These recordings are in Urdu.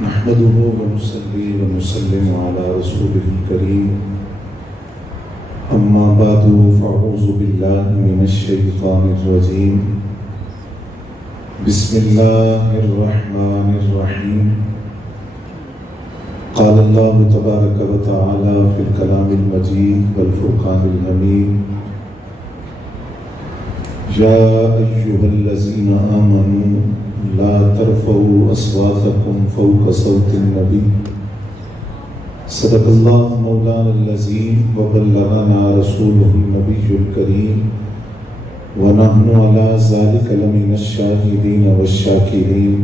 نحمده ونصلي ونسلم على رسوله الكريم أما بعد فأعوذ بالله من الشيطان الرجيم بسم الله الرحمن الرحيم قال الله تبارك وتعالى في الكلام المجيد والفرقان الحميد يا أيها الذين آمنوا لا ترفعوا أصواتكم فوق صوت النبي صدق الله مولانا العظيم وبلغنا رسوله النبي الكريم ونحن على ذلك لمن الشاهدين والشاكرين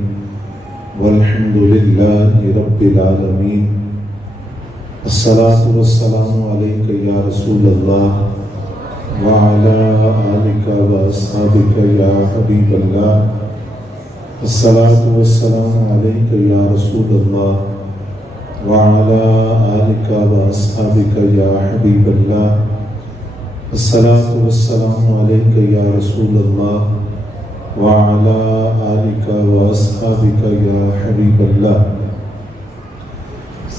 والحمد لله رب العالمين الصلاة والسلام عليك يا رسول الله وعلى آلك وأصحابك يا حبيب الله الصلاة والسلام عليك يا رسول الله وعلى آلك وأصحابك يا حبيب الله الصلاة والسلام عليك يا رسول الله وعلى آلك وأصحابك يا حبيب الله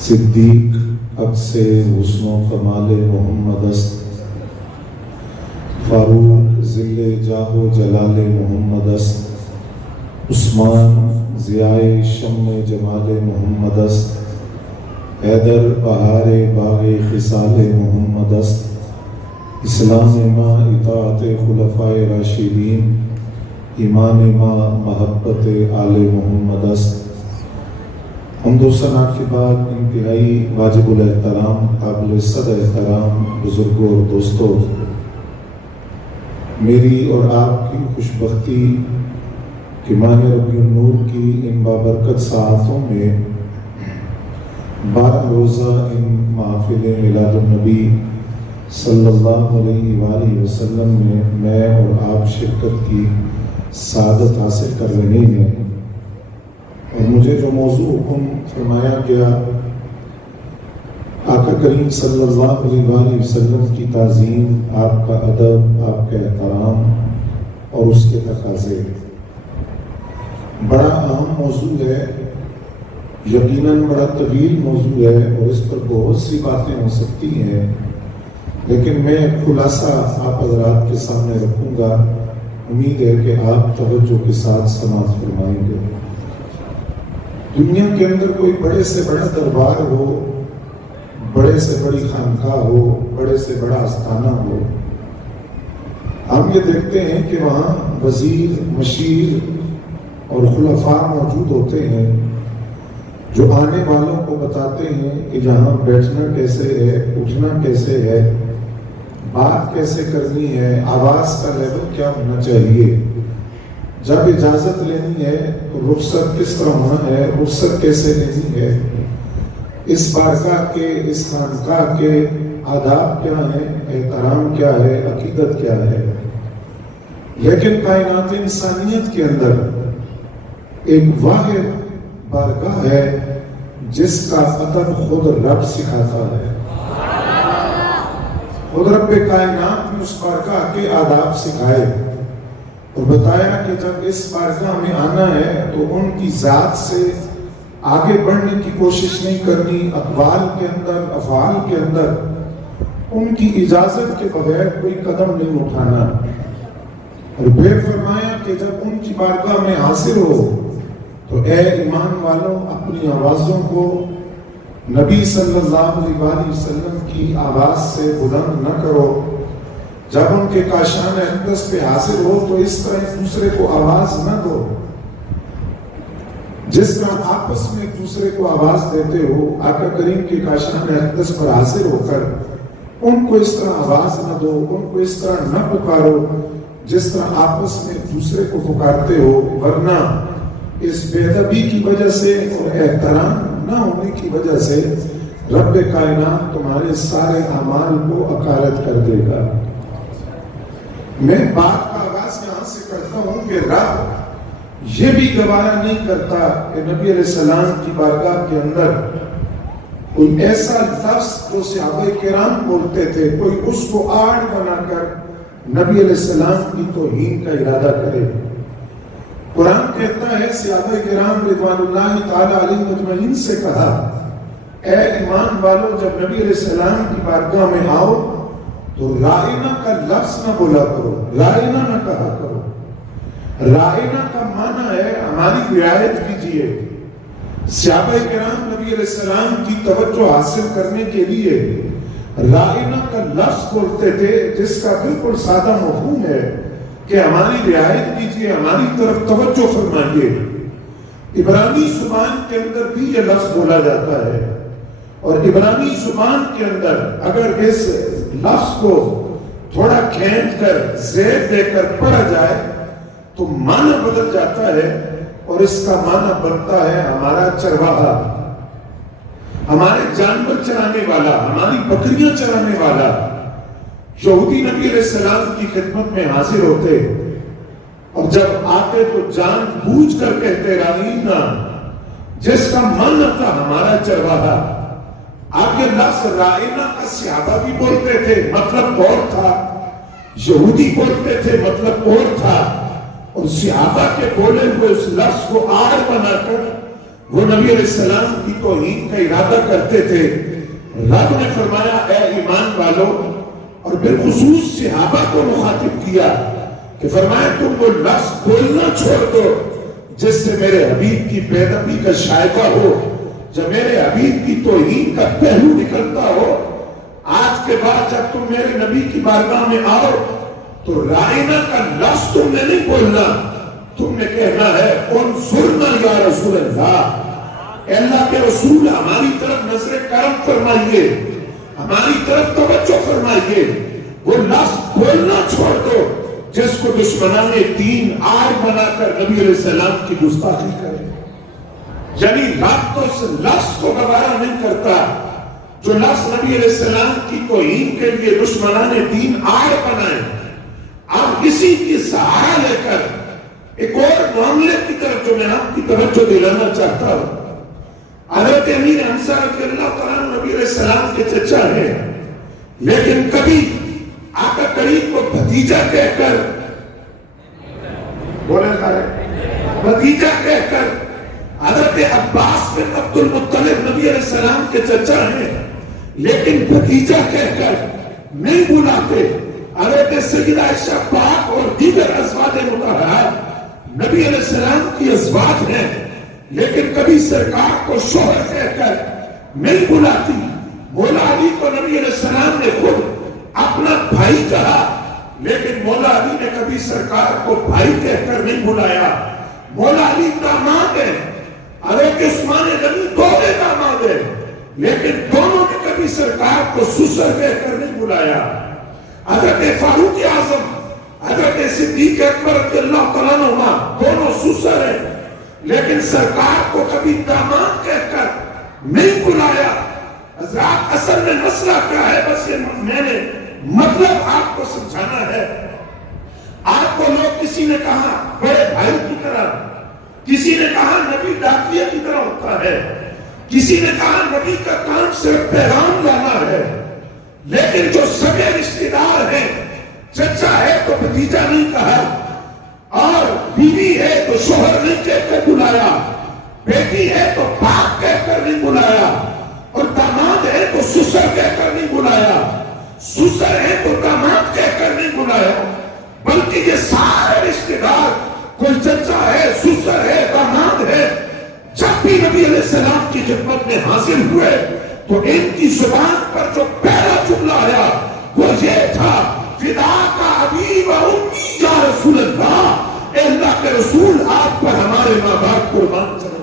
صدیق عکس حسن و کمال محمد است فاروق ذل جاہ و جلال محمد است عثمان ضیاء شم جمال محمد است حیدر بہار باغ خصال محمد است اسلام ما اطاعت خلفائے راشدین ایمان ما محبت آل محمد است حمد و ثنا کے بعد انتہائی واجب الاحترام قابل صد احترام بزرگوں اور دوستوں، میری اور آپ کی خوش بختی کہ ماہ ربیع النور کی ان بابرکت ساعتوں میں 12 روزہ ان محافل میلاد النبی صلی اللہ علیہ وآلہ وسلم میں اور آپ شرکت کی سعادت حاصل کر رہے ہیں، اور مجھے جو موضوع حکم فرمایا گیا آقا کریم صلی اللہ علیہ وآلہ وسلم کی تعظیم، آپ کا ادب، آپ کا احترام اور اس کے تقاضے، بڑا اہم موضوع ہے، یقیناً بڑا طویل موضوع ہے اور اس پر بہت سی باتیں ہو سکتی ہیں، لیکن میں خلاصہ آپ حضرات کے سامنے رکھوں گا، امید ہے کہ آپ توجہ کے ساتھ سماعت فرمائیں گے۔ دنیا کے اندر کوئی بڑے سے بڑا دربار ہو، بڑے سے بڑی خانقاہ ہو، بڑے سے بڑا آستانہ ہو، ہم یہ دیکھتے ہیں کہ وہاں وزیر، مشیر اور خلفاء موجود ہوتے ہیں جو آنے والوں کو بتاتے ہیں کہ یہاں بیٹھنا کیسے ہے، اٹھنا کیسے ہے، بات کیسے کرنی ہے، آواز کا لیول کیا ہونا چاہیے، جب اجازت لینی ہے تو رخصت کس طرح ہونا ہے، رخصت کیسے لینی ہے، اس بارگاہ کے، اس خانقاہ کے آداب کیا ہیں، احترام کیا ہے، عقیدت کیا ہے۔ لیکن کائنات انسانیت کے اندر ایک واحد بارگاہ ہے جس کا ادب خود رب سکھاتا ہے، خود رب کائنات نے اس بارگاہ کے آداب سکھائے اور بتایا کہ جب اس بارگاہ میں آنا ہے تو ان کی ذات سے آگے بڑھنے کی کوشش نہیں کرنی، اقوال کے اندر، افعال کے اندر ان کی اجازت کے بغیر کوئی قدم نہیں اٹھانا، اور پھر فرمایا کہ جب ان کی بارگاہ میں حاضر ہو تو اے ایمان والوں اپنی آوازوں کو نبی صلی اللہ علیہ وسلم کی آواز سے بلند نہ کرو، جب ان کے کاشان اقدس پہ حاضر ہو تو اس طرح ایک دوسرے کو آواز نہ دو، جس طرح آپس میں ایک دوسرے کو آواز دیتے ہو، آقا کریم کے کاشان اقدس پر حاضر ہو کر ان کو اس طرح آواز نہ دو، ان کو اس طرح نہ پکارو جس طرح آپس میں ایک دوسرے کو پکارتے ہو، ورنہ اس بے ادبی کی وجہ سے اور احترام نہ ہونے کی وجہ سے رب کائنات تمہارے سارے اعمال کو اکارت کر دے گا۔ میں بات کا آغاز یہاں سے کرتا ہوں کہ رب یہ بھی گوارا نہیں کرتا کہ نبی علیہ السلام کی بارگاہ کے اندر کوئی ایسا لفظ جو صحابہ کرام بولتے تھے کوئی اس کو آڑ بنا کر نبی علیہ السلام کی توہین کا ارادہ کرے، قرآن کہتا ہے صحابہ کرام رضوان اللہ تعالی علیہم اجمعین سے کہا اے ایمان والو جب نبی علیہ السلام کی بارگاہ میں آؤ تو رائنا کا لفظ نہ بولا کرو، رائنا نہ کہا کرو۔ رائنا کا معنی ہے ہماری رعایت کیجئے۔ صحابہ کرام نبی علیہ السلام کی توجہ حاصل کرنے کے لیے رائنا کا لفظ بولتے تھے، جس کا بالکل سادہ مفہوم ہے کہ ہماری رعایت کیجئے، ہماری طرف توجہ فرمائیے۔ عبرانی زبان کے اندر بھی یہ لفظ بولا جاتا ہے، اور عبرانی زبان کے اندر اگر اس لفظ کو تھوڑا کھینچ کر زیر دے کر پڑھا جائے تو معنی بدل جاتا ہے، اور اس کا معنی بنتا ہے ہمارا چرواہا، ہمارے جانور چرانے والا، ہماری بکریاں چرانے والا۔ یہودی نبی علیہ السلام کی خدمت میں حاضر ہوتے اور جب آتے تو جان بوجھ کر کہتے رائنا، جس کا معنی تھا ہمارا چرواہا۔ آگے لفظ رائنا کا صحابہ بھی بولتے تھے، مطلب اور تھا، یہودی بولتے تھے، مطلب اور تھا، اور صحابہ کے بولے ہوئے اس لفظ کو آڑ بنا کر وہ نبی علیہ السلام کی توہین کا ارادہ کرتے تھے۔ رب نے فرمایا اے ایمان والو، اور بالخصوص صحابہ کو مخاطب کیا کہ فرمایا تم وہ لفظ بولنا چھوڑ دو جس سے میرے حبیب کی بے ادبی کا شائبہ ہو، جب میرے حبیب کی توہین کا پہلو نکلتا ہو۔ آج کے بعد جب تم میرے نبی کی بارگاہ میں آؤ تو رائنا کا لفظ تم نے نہیں بولنا، تم نے کہنا ہے انظرنا یا رسول اللہ، اے اللہ کے رسول ہماری طرف نظر کرم فرمائیے، ہماری طرف توجہ فرمائیے۔ وہ لفظ بولنا چھوڑ دو جس کو دشمنان دین آڑ بنا کر نبی علیہ السلام کی گستاخی کرے۔ یعنی رب تو اس لفظ کو گوارا نہیں کرتا جو لفظ نبی علیہ السلام کی توہین کے لیے دشمنان دین آڑ بنائے۔ اب اسی کی سہارا لے کر ایک اور معاملے کی طرف جو میں آپ کی توجہ دلانا چاہتا ہوں۔ حضرت امیر حمزہ رضی اللہ تعالیٰ نبی علیہ السلام کے چچا ہیں، لیکن کبھی آقا کریم کو بھتیجا کہہ کر بولے بھتیجا کہہ کر حضرت عباس بن عبد المطلب نبی علیہ السلام کے چچا ہیں، لیکن بھتیجا کہہ کر نہیں بلاتے۔ حضرت سیدہ عائشہ پاک اور دیگر ازواج مطہرات نبی علیہ السلام کی ازواج ہیں، لیکن کبھی سرکار کو شوہر کہہ کر نہیں بلاتی۔ مولا علی کو نبی علیہ السلام نے خود اپنا بھائی کہا، لیکن مولا علی نے کبھی سرکار کو بھائی کہہ کر نہیں بلایا۔ مولا علی داماد ہے، حضرت عثمان غنی دوہرے داماد ہے، لیکن دونوں نے کبھی سرکار کو سسر کہہ کر نہیں بلایا۔ حضرت فاروق اعظم، حضرت صدیق اکبر رضی اللہ تعالیٰ عنہ دونوں سسر ہیں، لیکن سرکار کو کبھی داماد کہہ کر نہیں بلایا۔ حضرات اصل میں مسئلہ کیا ہے، بس یہ میں نے مطلب آپ کو سمجھانا ہے۔ آپ کو لوگ کسی نے کہا بڑے بھائی کی طرح، کسی نے کہا نبی ڈاکیہ کی طرح ہوتا ہے، کسی نے کہا نبی کا کام صرف پیغام لانا ہے، لیکن جو سگے رشتہ دار ہیں، چچا ہے تو بھتیجا نہیں کہا، اور بیوی ہے تو شوہر نہیں کہہ کر بلایا، بیٹی ہے تو باپ کہہ کر نہیں بلایا، اور داماد ہے تو سسر کہہ کر نہیں بلایا، سسر ہے تو داماد کہہ کر نہیں بلایا، بلکہ یہ سارے رشتہ دار، کوئی چچا ہے، سسر ہے، داماد ہے، جب بھی نبی علیہ السلام کی خدمت میں حاضر ہوئے تو ان کی زبان پر جو پہلا جملہ آیا وہ یہ تھا فدا کا ابی و امی یا رسول اللہ، اے اللہ کے رسول آپ پر ہمارے ماں باپ قربان چلے۔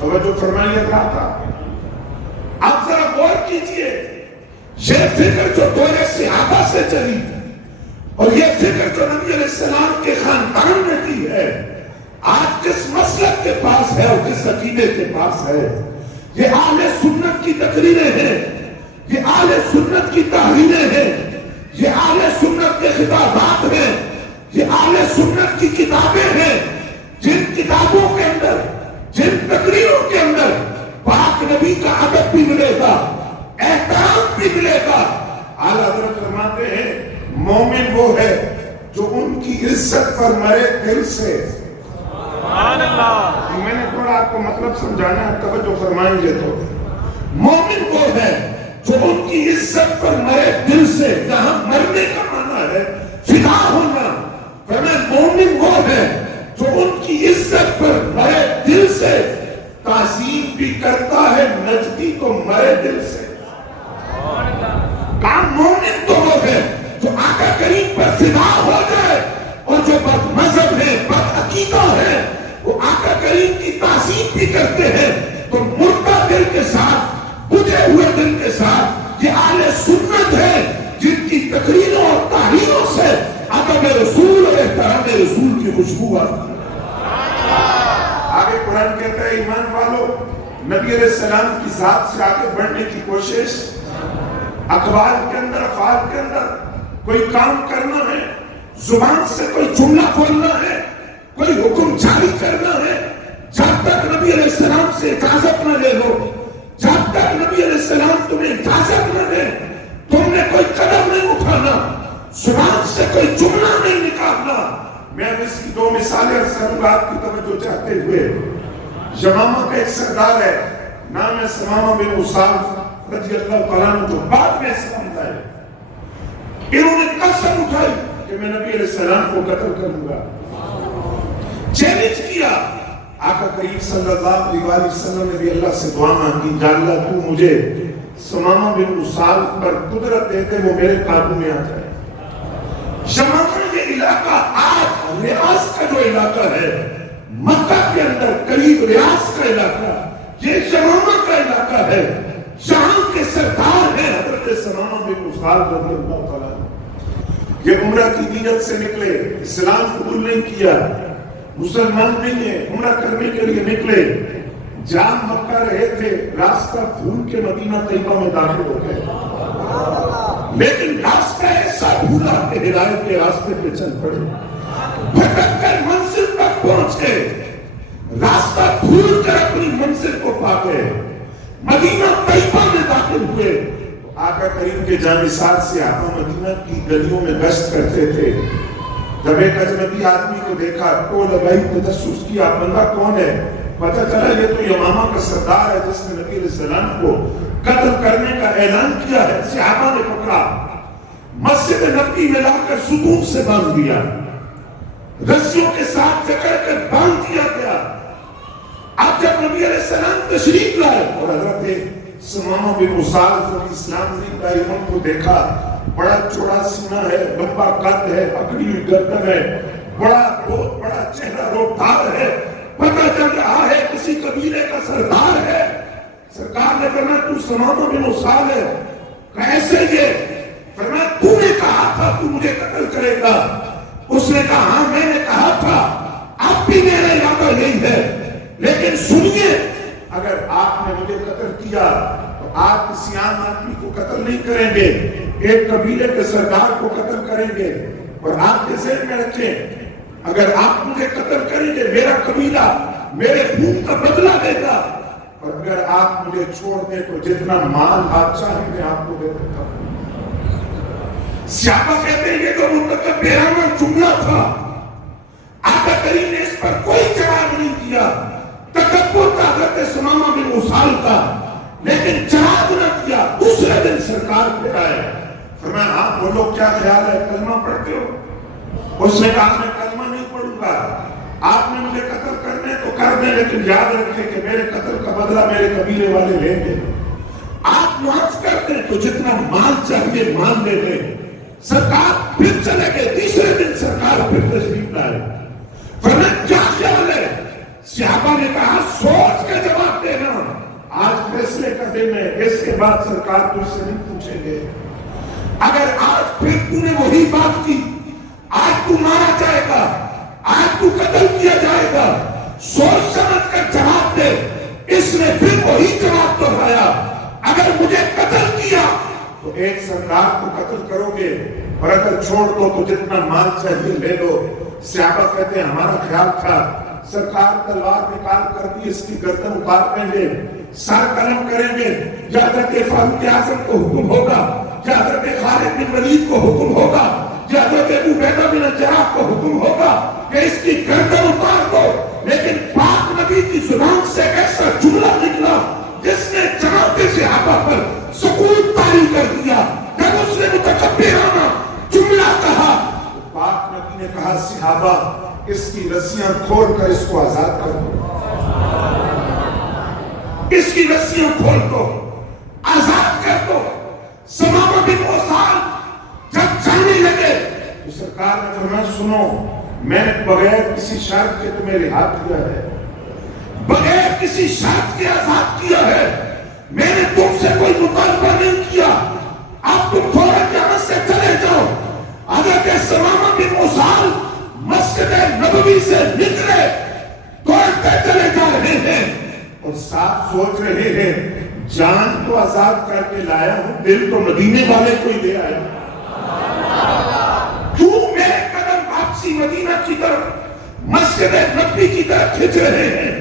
توجہ فرمائیے رہا تھا۔ آپ ذرا غور کیجئے، یہ فکر جو دور صحابہ سے چلی اور یہ فکر جو نبی علیہ السلام کے خاندان میں کی ہے، آج کس مسلک کے پاس ہے اور کس عقیدے کے پاس ہے؟ یہ اہل سنت کی تقریریں ہیں، یہ اہل سنت کی تحریریں ہیں، یہ اہل سنت کے خطابات ہیں، یہ اہل سنت کی کتابیں ہیں۔ جن کتابوں کے اندر، جن تقریروں کے اندر پاک نبی کا ادب بھی ملے گا، احترام بھی ملے گا، اعلیٰ حضرت فرماتے ہیں مومن وہ ہے جو ان کی عزت پر مرے دل سے۔ سبحان اللہ۔ میں نے تھوڑا آپ کو مطلب سمجھانا ہے، توجہ فرمائیں گے تو مومن وہ ہے جو ان کی عزت پر مرے دل سے، جہاں مرنے کا معنی ہے فدا ہونا، مومن وہ ہے جو ان کی عزت پر مرے دل سے، تعظیم بھی کرتا ہے نجدی کو مرے دل سے۔ کام مومن تو وہ ہے جو آقا کریم پر فدا ہو جائے، اور جو بد مذہب ہے، بد عقیدہ ہے، وہ آقا کریم کی تعظیم بھی کرتے ہیں تو مردہ دل کے ساتھ، بجھے ہوئے دل کے ساتھ۔ یہ اہل سنت ہے جن کی تقریروں اور تحریروں سے ادب رسول اور احترام رسول کی خوشبو آتی ہے۔ آگے قرآن کہتا ہے ایمان والو، نبی علیہ السلام کی ذات سے آگے بڑھنے کی کوشش، اقوال کے اندر، افعال کے اندر کوئی کام کرنا ہے، زبان سے کوئی جملہ بولنا ہے، کوئی حکم جاری کرنا ہے، جب تک نبی علیہ السلام سے اجازت نہ لے لو، جب تک نبی علیہ السلام تمہیں اجازت نہ دے، تم نے کوئی قدم نہیں اٹھانا، زبان سے کوئی جملہ نہیں نکالنا۔ میں اس کی دو مثالیں عرض کروں گا آپ کی توجہ چاہتے ہوئے۔ یمامہ کا ایک سردار ہے، نام ہے ثمامہ بن اسال رضی اللہ تعالیٰ عنہ، جو بعد میں اسلام لائے۔ انہوں نے قسم اٹھائی کہ میں نبی علیہ السلام کو قتل کروں گا، چیلنج کیا۔ آقا کریم صلی اللہ علیہ وسلم نے بھی اللہ سے دعا مانگی، یا اللہ تو مجھے ثمامہ بن اسال پر قدرت دے دے، وہ میرے قابو میں آ جائے۔ یمامہ یہ علاقہ آج ریاض کا جو علاقہ ہے، مکہ کے اندر قریب ریاض کا علاقہ، یہ یمامہ کا علاقہ ہے۔ یہاں کے سردار ہیں حضرت ثمامہ بن اسال رضی اللہ تعالیٰ عنہ۔ یہ عمرہ کی نیت سے نکلے، اسلام قبول نہیں کیا، مسلمان نہیں ہے، عمرہ کرنے کے لیے نکلے، جام مکہ رہے تھے، راستہ بھول کے مدینہ طیبہ میں داخل ہو گئے، لیکن راستہ ایسا بھولا کہ ہدایت کے راستے پہ چل پڑے، بھٹک کر منزل تک پہنچ گئے، راستہ بھول کر اپنی منزل کو پا گئے، مدینہ طیبہ میں داخل ہوئے۔ آقا کریم کے جانثار سے آپ مدینہ کی گلیوں میں گشت کرتے تھے، جب ایک اجنبی آدمی کو دیکھا تو لگائی، تجسس کیا، بندہ کون ہے؟ پتہ چلا یہ تو یمامہ کا سردار ہے جس نے نبی علیہ السلام کو قتل کرنے کا اعلان کیا ہے۔ صحابہ نے پکڑا، مسجد نبوی میں لا کر ستون سے باندھ دیا، رسیوں کے ساتھ جکڑ کر باندھ دیا گیا۔ اب جب نبی علیہ السلام تشریف لائے اور حضرت ثمامہ بن اسال جو اسلام نہیں لائے، ان کو دیکھا، بڑا چوڑا سینہ ہے، لمبا قد ہے، پکڑی ہوئی گردن ہے، بہت بڑا چہرہ روبدار ہے، پتہ چل رہا ہے کسی قبیلے کا سردار ہے۔ سرکار نے فرمایا تو ثمامہ بن اسال ہے؟ کیسے یہ؟ فرمایا تو نے کہا تھا تو مجھے قتل کرے گا۔ اس نے کہا ہاں میں نے کہا تھا، اب بھی میرا ارادہ یہی ہے، لیکن سنیے اگر آپ نے مجھے قتل کیا تو آپ کسی عام آدمی کو قتل نہیں کریں گے، ایک قبیلے کے سردار کو قتل کریں گے۔ اور آپ کے ذہن میں رکھیں اگر آپ مجھے قتل کریں گے میرا قبیلہ میرے خون کا بدلہ دے گا، اور اگر آپ مجھے چھوڑ دیں تو جتنا مال آپ چاہیں میں آپ کو دے دیتا ہوں۔ صحابہ کہتے ہیں یہ تو منتخب بیرانہ جملہ تھا، آقا کریم نے اس پر کوئی جواب نہیں دیا۔ تکبر تھا حضرت ثمامہ بن اسال کا، لیکن جواب نہ دیا۔ دوسرے دن سرکار پہ آئے، فرمایا ہاں بولو کیا خیال ہے، کلمہ پڑھتے ہو؟ اس نے کہا میں کلمہ نہیں پڑھوں گا، آپ نے مجھے قتل کرنے تو کر دیں، لیکن یاد رکھیں کہ میرے قتل کا بدلہ میرے قبیلے والے لیں گے۔ آپ معاف کر دیں تو جتنا مال چاہیے مال لے لیں۔ سرکار پھر چلے گئے، تیسرے دن سرکار پھر تشریف لائے، فرمایا کیا خیال ہے؟ صحابہ نے کہا سوچ کے جواب دینا، آج فیصلے کا دن ہے، اس کے بعد سرکار تجھ سے نہیں پوچھیں گے۔ اگر آج پھر تو نے وہی بات کی، آج تو مارا جائے گا، آج تو قتل کیا جائے گا، سوچ سمجھ کر جواب دے۔ اس نے پھر وہی جواب دہرایا، اگر مجھے قتل کیا تو ایک سردار کو قتل کرو گے، اور اگر چھوڑ دو تو جتنا مال چاہیے لے لو۔ صحابہ کہتے ہیں ہمارا خیال تھا سرکار تلوار نکال کر بھی اس کی گردن اتار دیں گے، سر قلم کریں گے، یا حضرت فاروق اعظم کو حکم ہوگا، یا حضرت خالد بن ولید کو حکم ہوگا، یا حضرت ابو عبیدہ بن الجراح کو حکم ہوگا کہ اس کی گردن اتار دو۔ لیکن پاک نبی کی زبان سے ایسا جملہ نکلا جس نے جماعت صحابہ پر سکوت طاری کر دیا۔ جب اس نے متکبرانہ جملہ کہا، پاک نبی نے کہا صحابہ اس کی رسیاں کھول کر اس کو آزاد کر دو، اس کی رسیاں کھول دو، آزاد کر دو۔ سمامہ بن اسال جب جانے لگے تو سرکار نے فرمایا سنو، میں نے بغیر کسی شرط کے تمہیں رہا کیا ہے، بغیر کسی شرط کے آزاد کیا ہے، میں نے تم سے کوئی مطالبہ نہیں کیا، اب تم فوراً یہاں سے چلے جاؤ۔ حضرت سمامہ بن اسال مسجد نبوی سے نکلے، دوڑتے چلے جا رہے ہیں اور ساتھ سوچ رہے ہیں جان تو آزاد کر کے لایا ہوں، دل تو مدینے والے کو ہی دے آیا، کیوں میرے قدم واپسی مدینہ کی طرف مسجد نبوی کی طرف کھینچ رہے ہیں،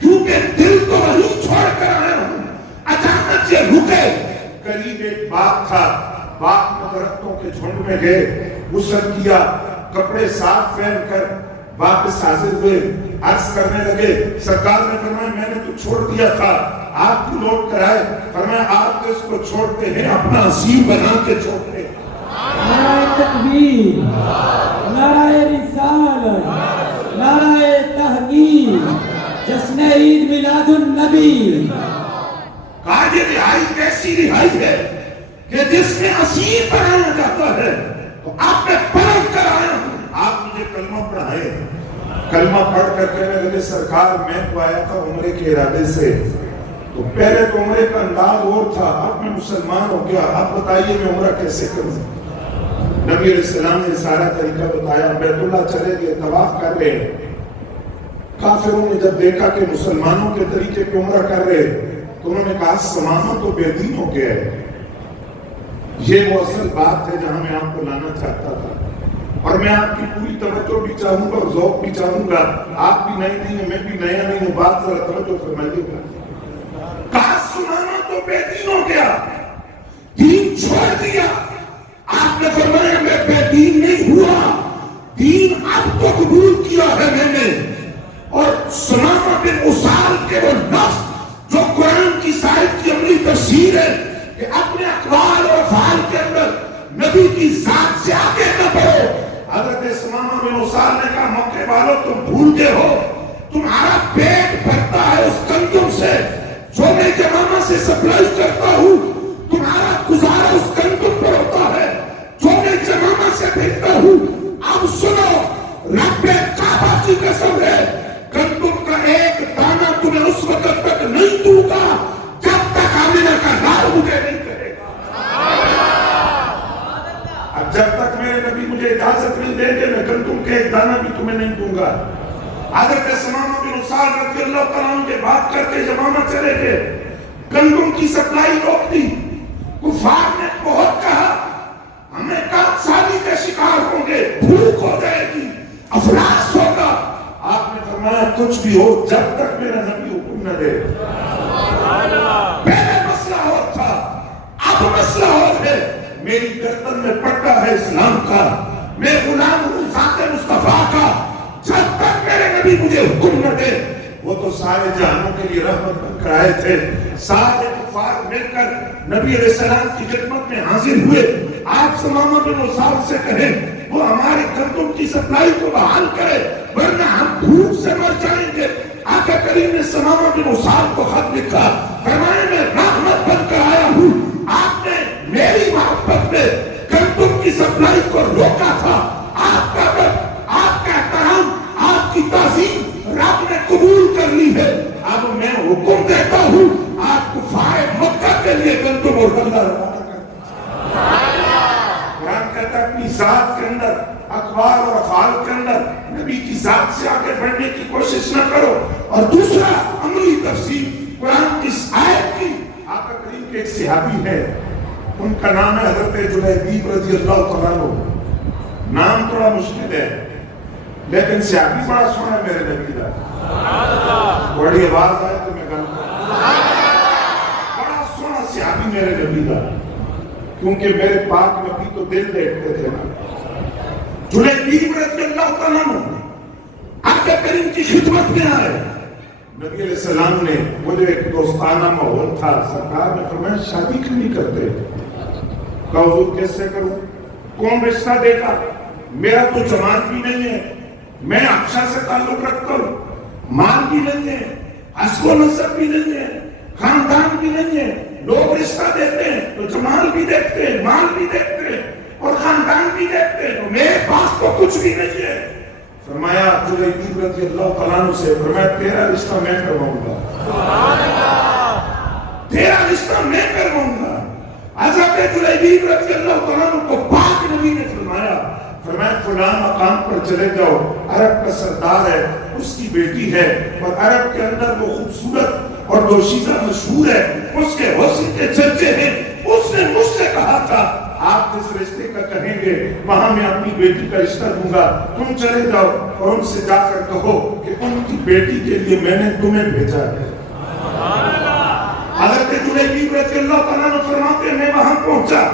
کیونکہ دل تو وہی چھوڑ کر آیا ہوں۔ اچانک یہ رکے، قریب ایک باغ تھا، باغ میں درختوں کے جھنڈ میں گئے، غسل کیا، کپڑے صاف پہن کر واپس حاضر ہوئے، عرض کرنے لگے سرکار نے فرمایا میں نے تو چھوڑ دیا تھا، آپ کو لوٹ کر آئے، فرمایا آپ تو اس کو چھوڑتے ہیں اپنا اسیر بنا کے چھوڑتے ہیں۔ نعرہ تکبیر، نعرہ رسالت، نعرہ تحقیق، جشن عید میلاد النبی۔ کہا یہ رہائی کیسی رہائی ہے کہ جس میں اسیر بنایا جاتا ہے، تو آپ نے پلٹ کر آیا ہوں، آپ مجھے کلمہ پڑھائے، کلمہ پڑھ کر کہنے لگے سرکار میں تو آیا تھا عمرے کے ارادے سے، تو پہلے تو عمرے کا انداز اور تھا، اب میں مسلمان ہو گیا، اب بتائیے میں عمرہ کیسے کروں۔ نبی علیہ السلام نے سارا طریقہ بتایا، بیت اللہ چلے گئے، طواف کر رہے، کافروں نے جب دیکھا کہ مسلمانوں کے طریقے پہ عمرہ کر رہے تو انہوں نے کہا سمامہ تو بے دین ہو گیا ہے۔ یہ وہ اصل بات ہے جہاں میں آپ کو لانا چاہتا تھا، اور میں آپ کی پوری توجہ بھی چاہوں گا اور ذوق بھی چاہوں گا، آپ بھی نئی نہیں ہیں میں بھی نیا نہیں ہوں، بات ذرا توجہ فرمائیے گا۔ کہا سمامہ تو بے دین ہو گیا، دین چھوڑ دیا، آپ نے فرمایا میں بے دین نہیں ہوا، دین اب تو قبول کیا ہے میں نے۔ اور سمامہ بن اسال کے وہ لفظ جو قرآن کی صاحب کی عملی تفسیر ہے کہ اپنے اقوال اور افعال کے اندر نبی کی ذات سے آگے نہ بڑھو۔ حضرت سمامہ بن اسال نے کہا موقع والوں تم بھول گئے ہو، تمہارا پیٹ بھرتا ہے اس گندم سے جو میں یمامہ سے سپلائی کرتا ہوں، تمہارا گزارا اس گندم پر ہوتا ہے جو میں یمامہ سے بھیجتا ہوں۔ اب سنو، رب کعبہ کی قسم ہے گندم کا ایک دانہ تمہیں اس وقت تک نہیں دوں گا جب تک آمنہ کا لال مجھے نہیں کہے گا۔ اب جب تک میرے نبی مجھے اجازت نہیں دیں گے میں گندم کے ایک دانہ بھی تمہیں نہیں دوں گا۔ حضرت سمامہ بن اسال رضی اللہ تعالیٰ عنہ کے بات کر کے یمامہ چلے گئے، گندم کی سپلائی روک دی۔ کفار نے بہت کہا ہمیں قحط سالی کے شکار ہوں گے، بھوک ہو جائے گی، افلاس ہوگا۔ آپ نے فرمایا کچھ بھی ہو جب تک میرا نبی حکم نہ دے۔ پہلے مسئلہ اور تھا، اب مسئلہ اور ہے، میری گردن میں پٹا ہے اسلام کا، میں غلام ہوں ذات مصطفیٰ کا، جب تک میرے نبی مجھے حکم نہ دے۔ وہ تو سارے جہانوں کے لیے رحمت بن کر آئے تھے، سارے کفار مل کر نبی علیہ السلام کی خدمت میں حاضر ہوئے۔ آپ سمامہ بن اسال سے کہیں وہ ہمارے گندم کی سپلائی کو بحال کرے ورنہ ہم بھوک سے مر جائیں گے۔ آقا کریم نے سمامہ بن اسال کو خط لکھا، فرمایا میں رحمت بن کر آیا ہوں، آپ نے میری محبت میں گندم کی سپلائی کو روکا تھا، آپ کا وقت، آپ کا احترام، آپ کی تعظیم رب نے قبول کر لی ہے۔ اب میں حکم دیتا ہوں آپ کو فائد مکہ کے لیے گندم اور غلہ روانہ کریں۔ قرآن کہتا ہے اپنی ذات کے اندر، اقوال اور افعال کے اندر نبی کی ذات سے آگے بڑھنے کی کوشش نہ کرو۔ اور دوسرا عملی تفسیر قرآن کی اس آیت کی، آقا کریم کے ایک صحابی ہے، ان کا نام ہے حضرت جلیبیب رضی اللہ تعالیٰ عنہ۔ نام تھوڑا مشکل ہے لیکن صحابی بڑا سونا ہے میرے نبی کا۔ بڑی آواز آئے تو میں گانا بڑا سونا صحابی میرے نبی کا، کیونکہ میرے پاک نبی تو دل دیکھتے تھے نا۔ جلیبیب رضی اللہ تعالیٰ عنہ آقا کریم کی خدمت میں آئے، نبی علیہ السلام نے، وہ جو ایک دوستانہ ماحول تھا، سرکار نے فرمایا شادی کیوں نہیں کرتے؟ کہا حضور کیسے کروں؟ کون رشتہ دے گا؟ میرا تو جمال بھی نہیں ہے، میں افشا سے تعلق رکھتا ہوں، مال بھی نہیں ہے، حسب و نسب بھی نہیں ہے، خاندان بھی نہیں ہے۔ لوگ رشتہ دیتے ہیں تو جمال بھی دیکھتے ہیں، مال بھی دیکھتے ہیں اور خاندان بھی دیکھتے ہیں، تو میرے پاس تو کچھ بھی نہیں ہے۔ فرمایا جلیبیب رضی اللہ تعالیٰ عنہ سے، فرمایا تیرا رشتہ میں کرواؤں گا، تیرا رشتہ میں کرواؤں گا۔ حضرت جلیبیب رضی اللہ تعالیٰ عنہ کو پاک نبی نے فرمایا فلاں مقام پر چلے جاؤ، عرب کا سردار ہے، اس کی بیٹی ہے، اور عرب کے اندر وہ خوبصورت اور دوشیزہ مشہور ہے، اس کے حسن کے چرچے ہیں۔ اس نے مجھ سے کہا تھا آپ جس رشتے کا کہیں گے وہاں میں اپنی بیٹی کا رشتہ دوں گا، تم چلے جاؤ اور ان سے جا کر کہو کہ ان کی بیٹی کے لیے میں نے تمہیں بھیجا ہے۔ حضرت جلیبیب رضی اللہ تعالیٰ عنہ فرماتے ہیں میں وہاں پہنچا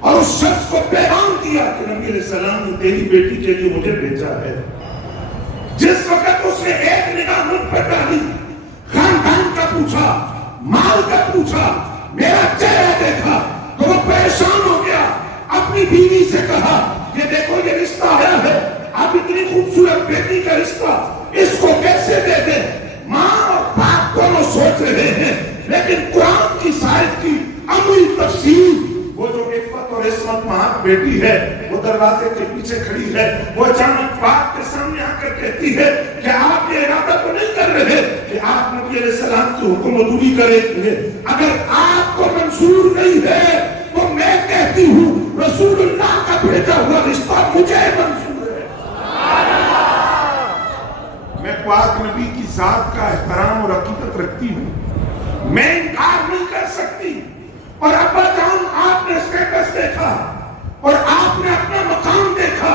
اور اس شخص کو پیغام دیا کہ نبی علیہ السلام نے تیری بیٹی کے لیے مجھے بھیجا ہے۔ جس وقت اس نے ایک نگاہ مجھ پر ڈالی، خاندان کا پوچھا، مال کا پوچھا، میرا چہرہ دیکھا تو وہ پریشان ہو گیا، اپنی بیوی سے کہا یہ دیکھو یہ رشتہ آیا ہے، اب اتنی خوبصورت بیٹی کا رشتہ اس کو کیسے دے دیں؟ ماں اور باپ دونوں سوچ رہے ہیں، لیکن قرآن کی سائد کی عملی تفسیر، وہ جو عفت اور عصمت مہار بیٹی ہے وہ دروازے کے پیچھے کھڑی ہے، وہ اچانک باپ کے سامنے آ کر کہتی ہے کہ آپ یہ ارادہ تو نہیں کر رہے کہ آپ نبی علیہ السلام کی حکم عدولی کریں گے؟ اگر آپ کو منظور نہیں ہے تو میں کہتی ہوں رسول اللہ کا بھیجا ہوا رشتہ مجھے منظور ہے۔ میں پاک نبی کی ذات کا احترام اور عقیدت رکھتی ہوں، میں انکار نہیں کر سکتی۔ اور ابا جان آپ نے اسٹیٹس دیکھا اور آپ نے اپنا مقام دیکھا،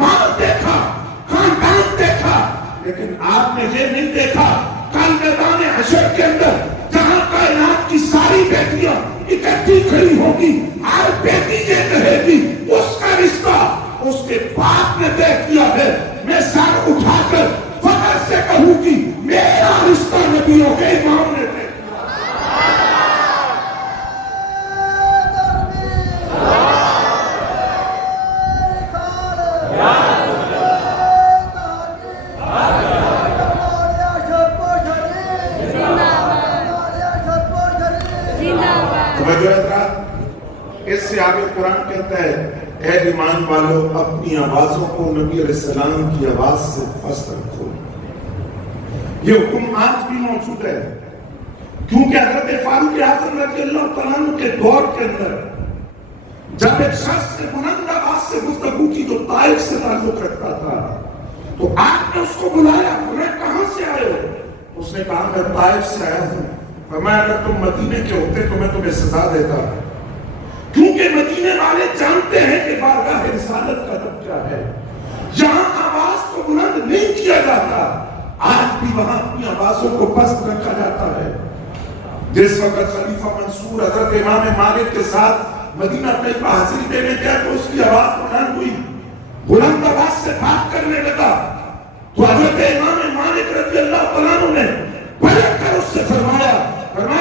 مال دیکھا، خاندان دیکھا، لیکن آپ نے یہ نہیں دیکھا کل میدان حشر کے اندر جہاں کائنات کی ساری بیٹیاں اکٹھی کھڑی ہوگی، ہر بیٹی یہ کہے گی اس کا رشتہ اس کے باپ نے طے کیا ہے۔ میں سر اٹھا کر فخر سے کہوں گی میرا رشتہ نبیوں کے امام نے طے کیا۔ اس سے آگے قرآن کہتا ہے اے ایمان والو اپنی آوازوں کو نبی علیہ السلام کی آواز سے پست رکھو۔ یہ حکم آج بھی موجود ہے، کیونکہ حضرت فاروق اعظم رضی اللہ تعالیٰ عنہ کے دور کے اندر جب ایک شخص نے بلند آواز سے گفتگو کی جو طائف سے تعلق رکھتا تھا تو آپ نے اس کو بلایا، فرمایا کہاں سے آئے ہو؟ اس نے کہا میں طائف سے آیا ہوں۔ فرمایا اگر تم مدینے کے ہوتے تو میں تمہیں سزا دیتا، کیونکہ مدینے والے جانتے ہیں کہ بارگاہ رسالت کا ادب کیا ہے، یہاں آواز کو بلند نہیں کیا جاتا، آج بھی وہاں اپنی آوازوں کو پست رکھا جاتا ہے۔ جس وقت خلیفہ منصور حضرت امام مالک کے ساتھ مدینہ طیبہ حاضری دینے گیا تو اس کی آواز بلند ہوئی، بلند آواز سے بات کرنے لگا تو حضرت امام مالک رضی اللہ تعالیٰ عنہ نے پلٹ کر اس سے فرمایا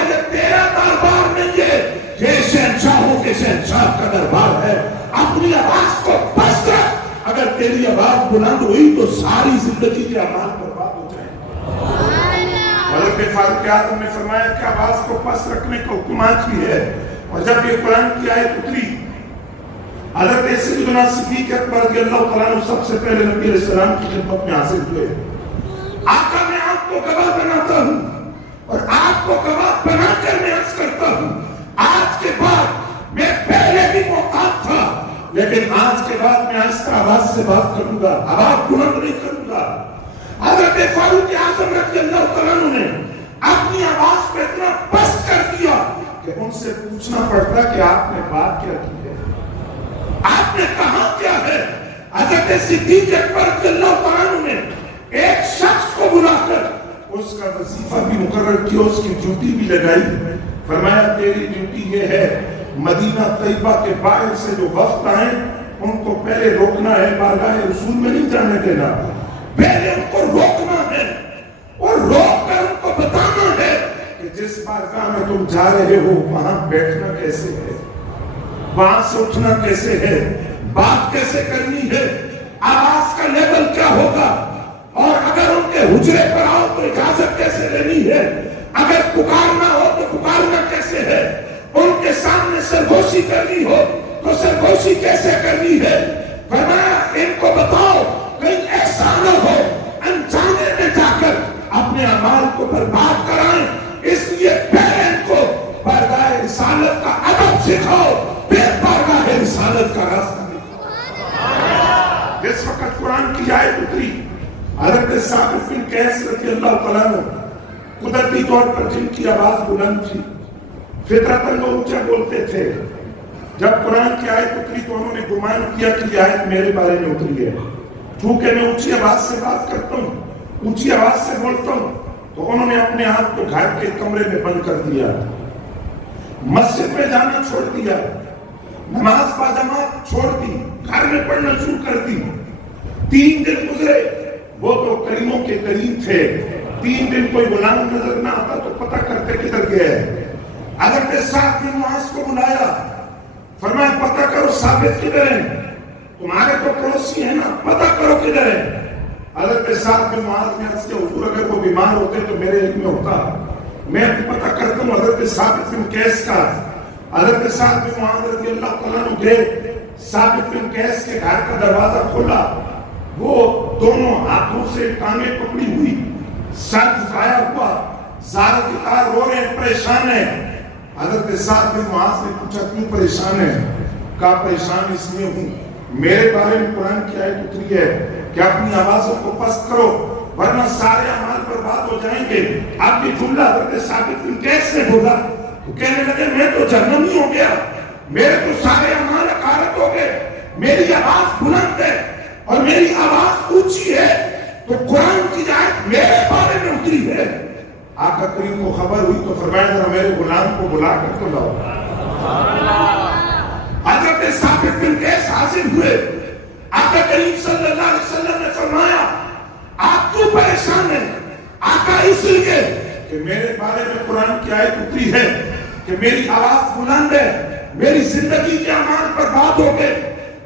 کہ تیرا دربار نہیں ہے، یہ شہنشاہوں کے شہنشاہ کا دربار ہے، اپنی آواز کو پست رکھ، اگر تیری آواز بلند ہوئی تو ساری زندگی کے اعمال برباد ہو جائیں۔ حضرت فاروق اعظم نے فرمایا کہ آواز کو پست رکھنے کا حکم آج بھی ہے، اور جب یہ قرآن کی آیت اتری حضرت سیدنا صدیق اکبر رضی اللہ تعالیٰ عنہ سب سے پہلے نبی علیہ السلام کی خدمت میں حاضر ہوئے۔ آقا میں آپ کو گواہ بناتا ہوں اور آپ کو گواہ بنا کر میں عرض کرتا ہوں آج کے بعد میں پہلے بھی محتاط تھا، لیکن آج کے بعد میں آہستہ آواز سے بات کروں گا، آواز بلند نہیں کروں گا۔ حضرت فاروق اعظم رضی اللہ تعالیٰ عنہ نے اپنی آواز کو اتنا پست کر دیا کہ ان سے پوچھنا پڑتا کہ آپ نے بات کیا کی ہے، آپ نے کہا کیا ہے۔ حضرت صدیق اکبر رضی اللہ تعالیٰ عنہ نے ایک شخص کو بلا کر اس کا وظیفہ بھی مقرر کیا، اس کی ڈیوٹی بھی لگائی. فرمایا تیری ڈیوٹی یہ ہے مدینہ طیبہ کے باہر سے جو وفد آئیں ان کو پہلے روکنا ہے، بارگاہ رسول میں نہیں جانے دینا، پہلے ان کو روکنا ہے اور روک کر ان کو بتانا ہے کہ جس بارگاہ میں تم جا رہے ہو وہاں بیٹھنا کیسے ہے، وہاں سے اٹھنا کیسے ہے، بات کیسے کرنی ہے، آواز کا لیول کیا ہوگا، اور اگر ان کے حجرے پر آؤ تو اجازت کیسے لینی ہے، اگر پکارنا ہو تو پکارنا کیسے ہے، ان کے سامنے سرگوشی کرنی ہو تو سرگوشی کیسے کرنی ہے. فرمایا ان کو بتاؤ کہیں ایسا نہ ہو انجانے میں جا کر اپنے اعمال کو برباد کرائیں، اس لیے پہلے ان کو بارگاہ رسالت کا ادب سکھاؤ، پھر بارگاہ رسالت کا راستہ نکالو. جس وقت قرآن کی آیت اتری حضرت ثابت بن قیس رضی اللہ تعالیٰ عنہ قدرتی طور پر جن کی آواز بلند تھی، فطرتاً وہ اونچا بولتے تھے، جب قرآن کی آیت اتری تو انہوں نے گمان کیا کہ یہ آیت میرے بارے میں اتری ہے، چونکہ میں اونچی آواز سے بات کرتا ہوں، اونچی آواز سے بولتا ہوں، تو انہوں نے اپنے آپ کو گھر کے کمرے میں بند کر دیا، مسجد میں جانا چھوڑ دیا، نماز باجماعت چھوڑ دی، گھر میں پڑھنا شروع کر دی. 3 دن گزرے، وہ تو کریموں کے کریم تھے، 3 دن کوئی غلام نظر نہ آتا تو پتہ کرتے کدھر گیا ہے. حضرت سعد بن معاذ کو بلایا، فرمایا پتہ کرو ثابت کدھر ہیں، تمہارے تو پڑوسی ہیں نا، پتہ کرو کدھر ہیں. حضرت سعد بن معاذ نے عرض کیا حضور اگر وہ بیمار ہوتے تو میرے علم میں ہوتا، میں پتہ کرتا ہوں. حضرت ثابت بن قیس کا، حضرت سعد بن معاذ رضی اللہ تعالیٰ عنہ گئے، ثابت بن قیس کے گھر کا دروازہ کھولا، وہ دونوں ہاتھوں سے ٹانگیں پکڑی ہوئی، سر جھکایا ہوا، زار کتار رو رہے ہیں، پریشان ہیں. حضرت سعد بن معاذ نے پوچھا کیوں پریشان ہے؟ کہا پریشان اس لیے ہوں میرے بارے میں قرآن کی آیت اتری ہے کہ اپنی آوازوں کو پست کرو ورنہ سارے اعمال برباد ہو جائیں گے. آپ کی جملہ حضرت ثابت بن قیس نے بولا تو کہنے لگے میں تو جہنمی ہو گیا، میرے تو سارے اعمال اکارت ہو گئے، میری آواز بلند ہے اور میری آواز اونچی ہے تو قرآن کی آیت میرے بارے میں اتری ہے. آقا کریم کو خبر ہوئی تو فرمایا ذرا میرے غلام کو بلا کر تو لاؤ. حضرت ثابت بن قیس حاضر ہوئے. آقا کریم صلی اللہ علیہ وسلم نے فرمایا آپ کیوں پریشان ہیں؟ آقا اس لیے کہ میرے بارے میں قرآن کی آیت اتری ہے کہ میری آواز بلند ہے، میری زندگی کے اعمال برباد ہو گئے،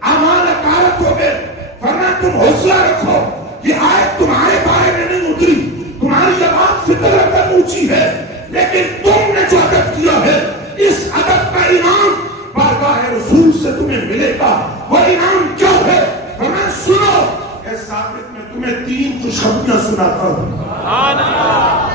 اعمال اکارت ہو گئے. فرمایا تم حوصلہ رکھو، یہ آیت تمہارے بارے میں نہیں اتری، تمہاری آواز فطرت پر اونچی ہے، لیکن تم نے جو ادب کیا ہے اس ادب کا انعام بارگاہ رسول سے تمہیں ملے گا. وہ انعام کیا ہے؟ فرمایا سنو، اے ثابت میں تمہیں 3 خوشخبریاں سناتا ہوں.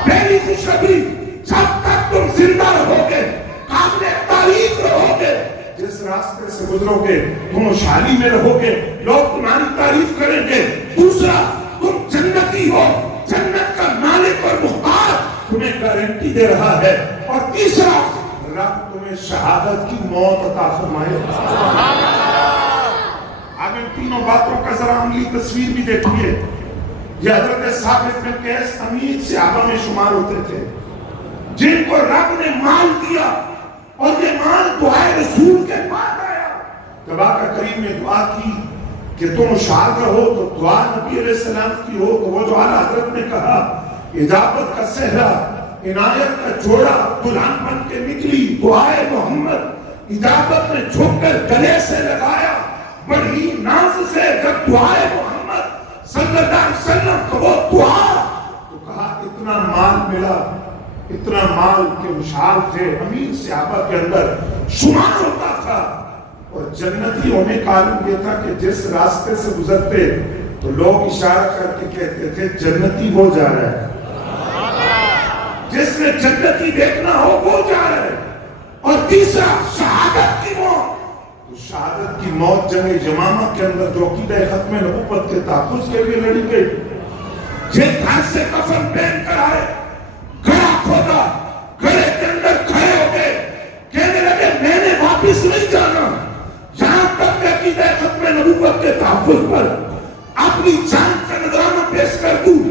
پہلی خوشخبری، جب تک تم زندہ رہو گے، قابل تعریف رہو گے، جس راستے سے گزرو گے تم خوشحالی میں رہو گے، لوگ تمہاری تعریف کریں گے. دوسرا، تم جنتی ہو، جنت کا مالک اور مختار تمہیں گارنٹی دے رہا ہے. اور تیسرا، رب تمہیں شہادت کی موت عطا فرمائے. اب ان تینوں باتوں کا ذرا عملی تصویر بھی دیکھیے. یہ حضرت ثابت بن قیس امیر صحابہ میں شمار ہوتے تھے جن کو رب نے مال دیا اور یہ مال دعائے رسول کے بعد آیا. جب آقا کریم نے دعا کی کہ تم شاد رہو تو دعا نبی علیہ السلام کی ہو تو وہ جو اعلیٰ حضرت نے کہا اجابت کا صحرا عنایت کا جوڑا دلہن بن کے نکلی دعائے محمد. اجابت نے جھک کر گلے سے لگایا بڑی ناز سے جب دعائے محمد صلی اللہ علیہ وسلم کو وہ دعا تو کہا اتنا مال ملا، اتنا مال کے مشال تھے امیر صحابہ کے اندر شمار ہوتا تھا. اور جنتی ہونے کا عالم یہ تھا کہ جس راستے سے گزرتے تو لوگ اشارہ کر کے کہتے تھے جنتی وہ جا رہا ہے، جس نے جنتی دیکھنا ہو وہ جا رہا ہے. اور تیسرا، شہادت کی موت. تو شہادت کی موت جنگ یمامہ کے اندر جو عقیدہ ختم نبوت کے تحفظ کے لیے لڑی گئی، جس گھر سے کفن پہن کر آئے، گڑا کھودا، گڑے کے اندر کھڑے ہو گئے، کہنے لگے میں نے واپس نہیں جانا یہاں تک کہ عقیدہ ختم نبوت کے تحفظ پر اپنی جان کا نذرانہ پیش کر دوں.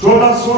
1400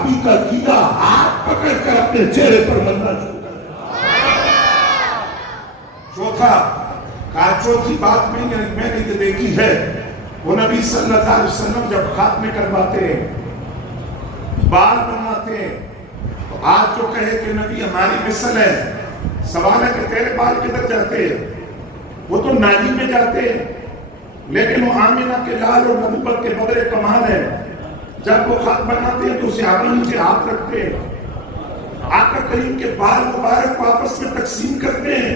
صحابی کا کیلا ہاتھ پکڑ کر اپنے چہرے پر ملنا شروع کر دیا۔ چوتھی بات میں نے یہ دیکھی ہے، وہ نبی صلی اللہ علیہ وسلم جب خاتمے کرواتے ہیں، بال بنواتے ہیں، تو آج جو کہے کہ نبی ہماری مثل ہے، سوال ہے کہ تیرے بال کدھر جاتے ہیں؟ وہ تو نالی میں جاتے ہیں، لیکن وہ آمینہ کے لال اور نبوت کے بدر کمال ہے۔ جب وہ خط بناتے ہیں تو صحابہ نیچے ہاتھ رکھتے ہیں، آقا کریم کے بال مبارک آپس میں تقسیم کرتے ہیں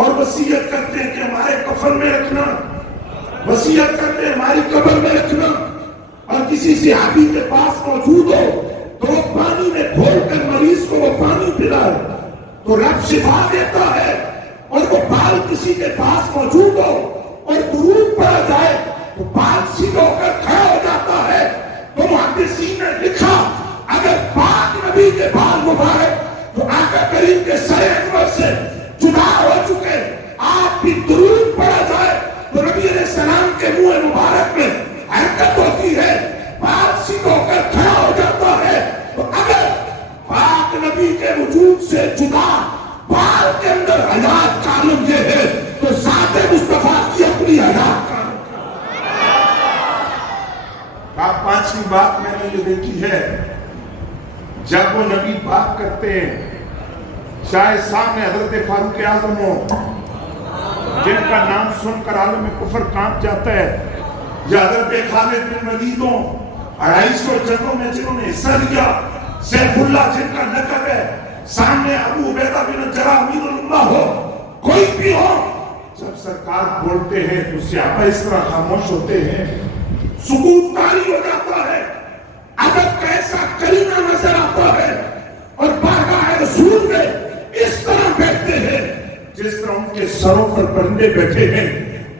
اور وصیت کرتے ہیں کہ ہمارے کفن میں رکھنا، وصیت کرتے ہیں ہماری قبر میں رکھنا، اور کسی صحابی کے پاس موجود ہو تو وہ پانی میں کھول کر مریض کو وہ پانی پلائے تو رب شفا دیتا ہے، اور وہ بال کسی کے پاس موجود ہو اور درود پڑا جائے تو بال سیدھا ہو کر کھڑا ہو جاتا ہے۔ تو محدثین نے لکھا اگر پاک نبی کے بال مبارک تو آقا کریم کے سر انور سے جدا ہو چکے، آپ بھی درود پڑا جائے تو نبی علیہ السلام کے منہ مبارک میں حرکت ہوتی ہے، بال سیدھا ہو کر کھڑا ہو جاتا ہے۔ تو اگر پاک نبی کے وجود سے جدا بال کے اندر حیات کا عالم یہ ہے تو ذات مصطفیٰ کی اپنی حیات کا عالم۔ پانچویں بات میں نے یہ دیکھی ہے، جب وہ نبی بات کرتے ہیں، چاہے سامنے حضرت فاروق اعظم ہو جن کا نام سن کر عالم کفر کانپ جاتا ہے، یا حضرت خالد بن ولید ہو 250 جنگوں میں جنہوں نے حصہ لیا، سیف اللہ جن کا لقب ہے، سامنے ابو عبیدہ بن جراح امیر الامہ ہو، کوئی بھی ہو، جب سرکار بولتے ہیں تو صحابہ اس طرح خاموش ہوتے ہیں، سکوت طاری ہو جاتا ہے، ادب کا ایسا کرینہ نظر آتا ہے، اور بارگاہ رسول میں اس طرح بیٹھتے ہیں جس طرح ان کے سروں پر پرندے بیٹھے ہیں۔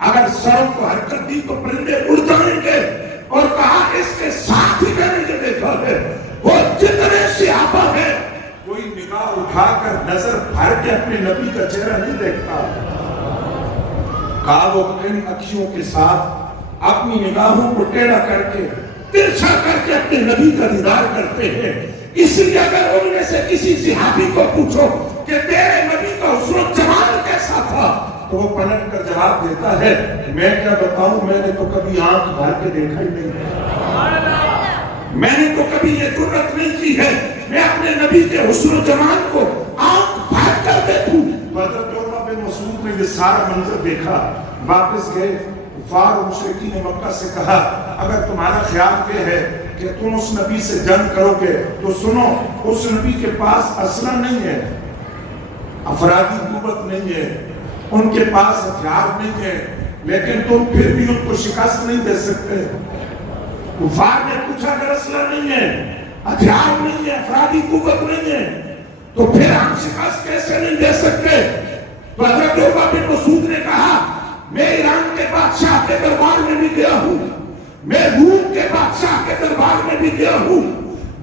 اگر سروں کو حرکت دی تو پرندے اڑ جائیں گے، اور کہا اس کے ساتھ ہی میں نے یہ دیکھا ہے وہ جتنے صحابہ ہیں کوئی نگاہ اٹھا کر نظر بھر کے اپنے نبی کا چہرہ نہیں دیکھتا، کہا وہ ان اکھیوں کے ساتھ اپنی نگاہوں کو ٹیڑھا کر کے ترچھا کر کے اپنے نبی کا دیدار کرتے ہیں۔ اس لیے اگر ان میں سے کسی صحابی کو پوچھو کہ تیرے نبی کا حسن و جمال کیسا تھا تو وہ پلٹ کر جواب دیتا ہے میں کیا بتاؤں، میں نے تو کبھی آنکھ بھر کے دیکھا ہی نہیں، میں نے تو کبھی یہ جرأت نہیں کی ہے میں اپنے نبی کے حسن و جمال کو آنکھ بھر کر دیکھوں۔ حضرت عروہ بن مسعود نے یہ سارا منظر دیکھا، واپس گئے، کفار و مشرکین مکہ سے کہا اگر تمہارا خیال یہ ہے کہ تم اس نبی سے جنگ کرو گے تو سنو، اس نبی کے پاس اسلحہ نہیں ہے، افرادی قوت نہیں ہے، ان کے پاس ہتھیار نہیں ہے، لیکن تم پھر بھی ان کو شکست نہیں دے سکتے۔ کفار نے پوچھا اگر اسلحہ نہیں ہے، ہتھیار نہیں ہے، افرادی قوت نہیں ہے تو پھر ہم شکست کیسے نہیں دے سکتے؟ تو حضرت عروہ بن مسعود نے کہا میں ایران کے بادشاہ کے دربار میں بھی گیا ہوں، میں روم کے بادشاہ کے دربار میں بھی گیا ہوں،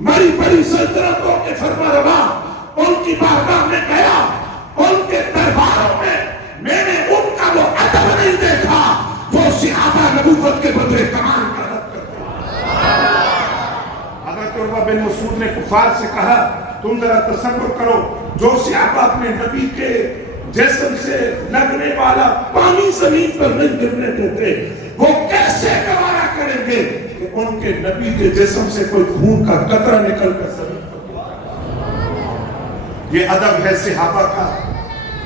بڑی بڑی سلطنتوں کے فرمانروا ان کی بارگاہ میں گیا، ان کے درباروں میں نے ان کا وہ ادب نہیں دیکھا جو صحابہ نبوت کے بدلے کمال کا ادب کرتے ہیں۔ حضرت عروہ بن مسعود نے کفار سے کہا تم ذرا تصور کرو جو صحابہ اپنے نبی کے جسم سے لگنے والا پانی زمین پر نہیں گرنے دیتے، وہ کیسے گوارا کریں گے کہ ان کے نبی کے جسم سے کوئی خون کا قطرہ نکل کر زمین پر گرتا۔ یہ ادب ہے صحابہ کا،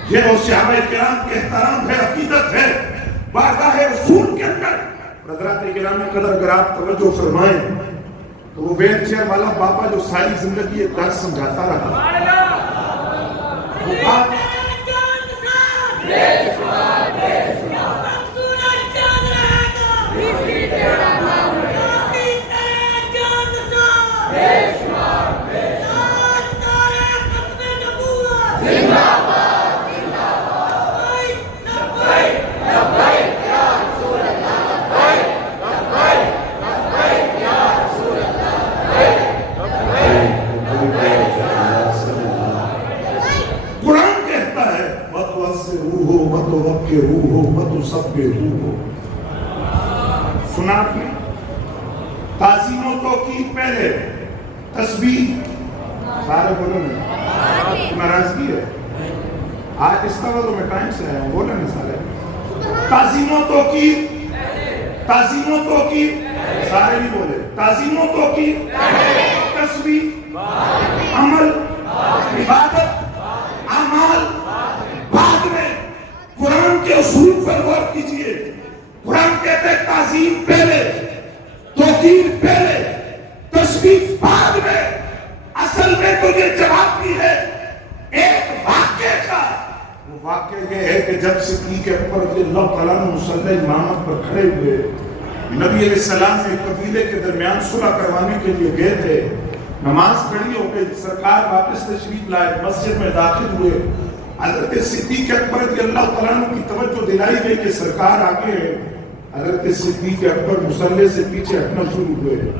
یہ وہ صحابہ کرام کے احترام ہے، عقیدت ہے بارگاہ رسول کے اندر۔ حضرات کرام قدر اگر آپ توجہ فرمائیں تو وہ ویل چیئر والا بابا جو ساری زندگی یہ درس سمجھاتا رہا، وہ بات سنا آپ نے تعظیم و توقیر پہلے تسبیح سارے بولو نہیں ناراضگی ہے آج اس توجہ میں ٹائم سے آیا ہوں بولو نہیں سارے تعظیم و توقیر تعظیم و توقیر سارے نہیں بولے تعظیم و توقیر تسبیح عمل عبادت اعمال بعد میں قرآن کے اصول پر غور کیجئے قرآن کہتے ہیں تعظیم پہلے توقیر پہلے تسبیح بعد میں اصل میں تو یہ جواب بھی ہے ایک واقعے کا وہ واقعہ یہ ہے کہ جب صدیق اکبر رضی اللہ تعالیٰ عنہ مصلی امامت پر کھڑے ہوئے نبی علیہ السلام نے قبیلے کے درمیان صلح کروانے کے لیے گئے تھے نماز کھڑی ہو گئی سرکار واپس تشریف لائے مسجد میں داخل ہوئے حضرت صدیق اکبر رضی اللہ تعالیٰ عنہ کی توجہ دلائی گئی کہ سرکار آگے ہے حضرت صدیق اکبر مصلی سے پیچھے ہٹنا شروع ہوئے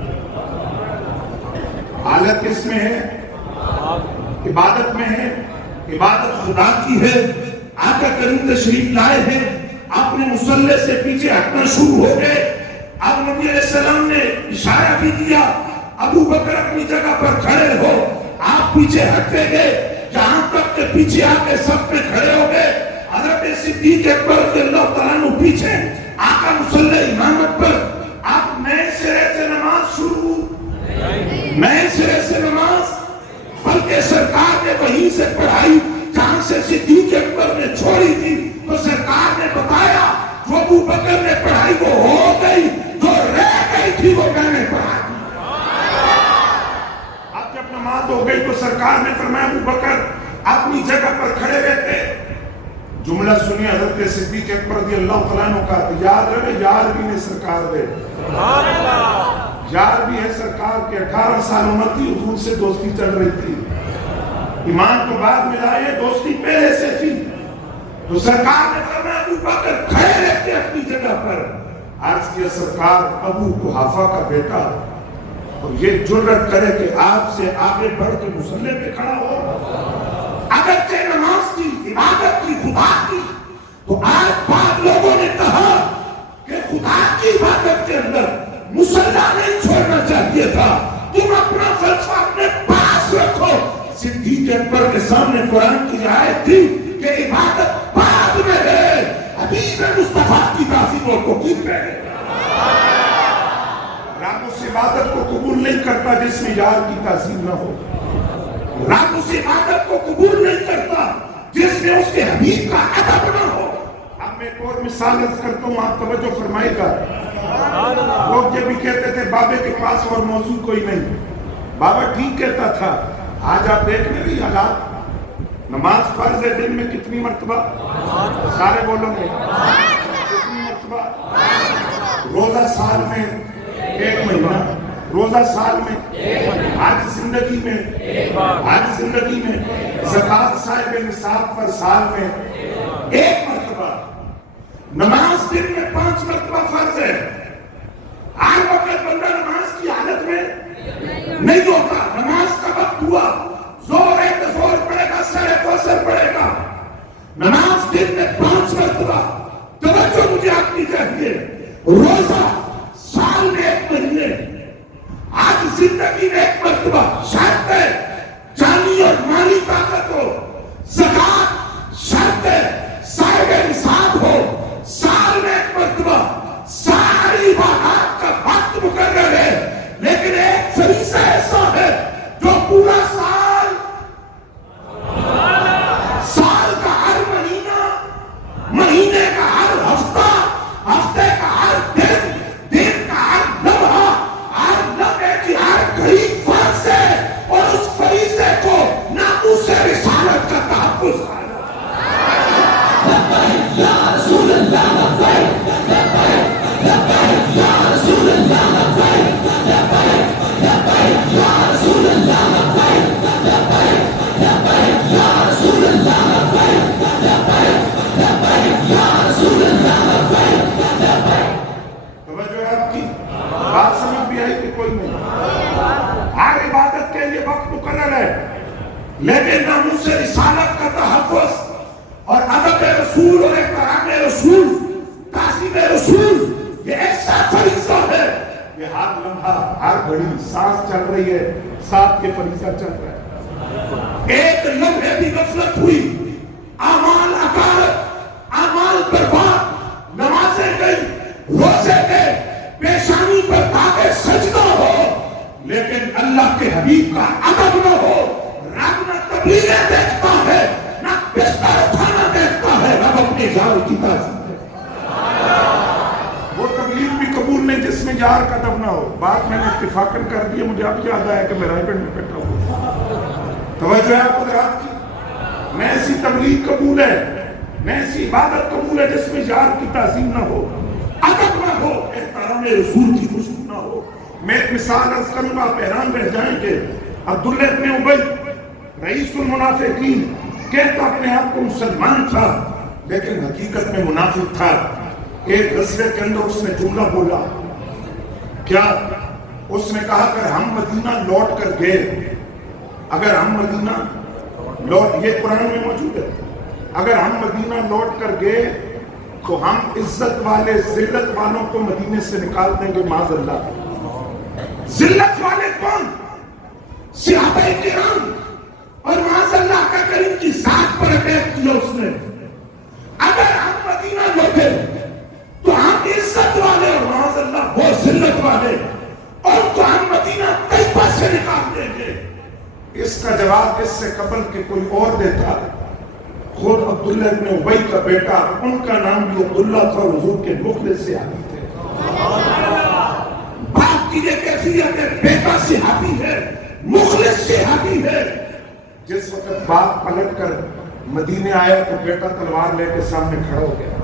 حالت کس میں ہے عبادت میں ہے عبادت خدا کی ہے آقا کریم تشریف لائے ہیں اپنے مصلی سے پیچھے ہٹنا شروع ہو گئے اب نبی علیہ السلام نے اشارہ بھی دیا ابو بکر اپنی جگہ پر کھڑے ہو آپ پیچھے ہٹتے گئے جہاں تک کہ پیچھے آ کے سب میں کھڑے ہو گئے حضرت صدیق اکبر رضی اللہ تعالیٰ عنہ پیچھے آقا مصلی امامت پر آپ نئے سرے سے نماز شروع نئے سرے سے نماز بلکہ سرکار نے وہیں سے پڑھائی جہاں سے صدیق اکبر نے چھوڑی تھی تو سرکار نے بتایا جو ابو بکر نے پڑھائی وہ ہو گئی جو رہ گئی تھی وہ میں نے پڑھائی اب جب نماز ہو گئی تو سرکار نے فرمایا ابو بکر اپنی جگہ پر کھڑے رہتے جملہ سنی حضرت صدیق اکبر رضی اللہ تعالیٰ عنہ کا یاد رہے یار بھی نے سرکار دے یار بھی ہے سرکار کے 18 سال عمر تھی حضور سے دوستی چل رہی تھی ایمان کو بعد ملا یہ دوستی پہلے سے تھی تو سرکار نے فرمایا ابو بکر کھڑے رہتے اپنی جگہ پر عرض کیا سرکار ابو قحافہ کا بیٹا اور یہ جرأت کرے کہ آپ سے آگے بڑھ کے مصلی پہ کھڑا ہو اگرچہ نماز کی عبادت کی خدا کی تو آج بعض لوگوں نے کہا کہ خدا کی عبادت کے اندر مصلی نہیں چھوڑنا چاہیے تھا تم اپنا فلسفہ اپنے پاس رکھو صدیق اکبر کے سامنے قرآن کی آیت تھی کہ عبادت بعد میں ہے حبیب مصطفیٰ کی تعظیم و توقیر ہے رب اس عبادت کو قبول نہیں کرتا جس میں یار کی تعظیم نہ ہو رب اس عبادت کو قبول نہیں کرتا جس میں اس کے حبیب کا ادب نہ ہو اب میں ایک اور مثال عرض کرتا ہوں آپ توجہ فرمائے گا لوگ یہ بھی کہتے تھے بابے کے پاس اور موضوع کوئی نہیں بابا ٹھیک کہتا تھا آج آپ دیکھ لیں گے حالات نماز فرض ہے دن میں کتنی مرتبہ سارے بولو گے کتنی مرتبہ روزہ سال میں 1 مہینہ روزہ سال میں آج زندگی میں زکات صاحب نصاب پر سال میں 1 مرتبہ نماز دن میں 5 مرتبہ فرض ہے ہر وقت بندہ نماز کی حالت میں نہیں ہوتا نماز کا وقت ہوا زور ہے تو زور پڑے گا سر ہے تو سر پڑے گا نماز دن میں 5 مرتبہ توجہ مجھے آپ کی چاہیے روزہ سال میں 1 مہینے آج زندگی میں 1 مرتبہ شرط ہے جانی اور مالی طاقت ہو زکات شرط ہے صاحب نصاب ہو سال میں 1 مرتبہ ساری عبادات کا وقت مقرر ہے لیکن ایک فریضہ ایسا ہے جو پورا سال کا ہر مہینہ مہینے کا ہر ہفتہ ہفتے کا ہر دن کا ہر لمحہ ہر لمحے کی ہر گھڑی فرض ہے اور اس فریضے کو ناموس رسالت کا تحفظ ہے یا رسول اللہ یا رسول اللہ یا رسول اللہ یا رسول اللہ توجہ ہے آپ کی بات سمجھ بھی آئی کہ کوئی نہیں ہر عبادت کے لیے وقت مقرر ہے لیکن ناموس رسالت کا تحفظ اور ادب رسول اور احترام رسول تعظیم رسول یہ ایسا فریضہ ہے یہ ہر لمحہ ہر گھڑی سانس چل رہی ہے ساتھ یہ فریضہ چل رہا ہے. ایک لمحے بھی غفلت ہوئی، اعمال اکارت، اعمال برباد، نمازیں گئی، روزے گئے، پیشانی پر داغ سجدہ ہو، لیکن اللہ کے حبیب کا ادب نہ ہو. رب نہ تبلیغیں دیکھتا ہے، نہ بستر اٹھانا دیکھتا ہے، رب اپنی یار کی تعظیم ہے. وہ تبلیغ بھی قبول نہیں جس میں یار کا ادب نہ ہو. بات میں نے اتفاقاً کر دی، مجھے اب یاد آیا کہ میں رائے گنج میں بیٹھا ہوں. توجہ ہے آپ حضرات کی؟ میں ایسی تبلیغ قبول ہے، میں ایسی عبادت قبول ہے جس میں یار کی تعظیم نہ ہو، ادب نہ ہو، احترام رسول کی خوشبو نہ ہو. میں ایک مثال عرض کروں گا، آپ حیران رہ جائیں گے. عبداللہ ابن ابی رئیس المنافقین کہتا اپنے آپ کو مسلمان تھا لیکن حقیقت میں منافق تھا. ایک غزوے کے اندر اس نے جملہ بولا، کیا؟ اس نے کہا اگر ہم مدینہ لوٹ کر گئے، اگر ہم مدینہ لوٹ، یہ قرآن میں موجود ہے، اگر ہم مدینہ لوٹ کر گئے تو ہم عزت والے ذلت والوں کو مدینے سے نکال دیں گے معاذ اللہ. ذلت والے کون؟ صحابہ کرام، اور معاذ اللہ کا کریم کی ذات پر اٹیک کیا اس نے. اگر ہم مدینہ لوٹے تو ہم عزت والے اور معاذ اللہ وہ ذلت والے، اور تو ہم مدینہ طیبہ سے نکال دیں گے. اس کا جواب اس سے قبل کہ کوئی اور دیتا. خود عبداللہ ابن ابی کا بیٹا، ان کا نام بھی عبداللہ تھا، حضور کے مخلص صحابی تھے. باپ کی یہ کیفیت ہے، بیٹا صحابی ہے، مخلص صحابی ہے. جس وقت باپ پلٹ کر مدینے آیا تو بیٹا تلوار لے کے سامنے کھڑا ہو گیا.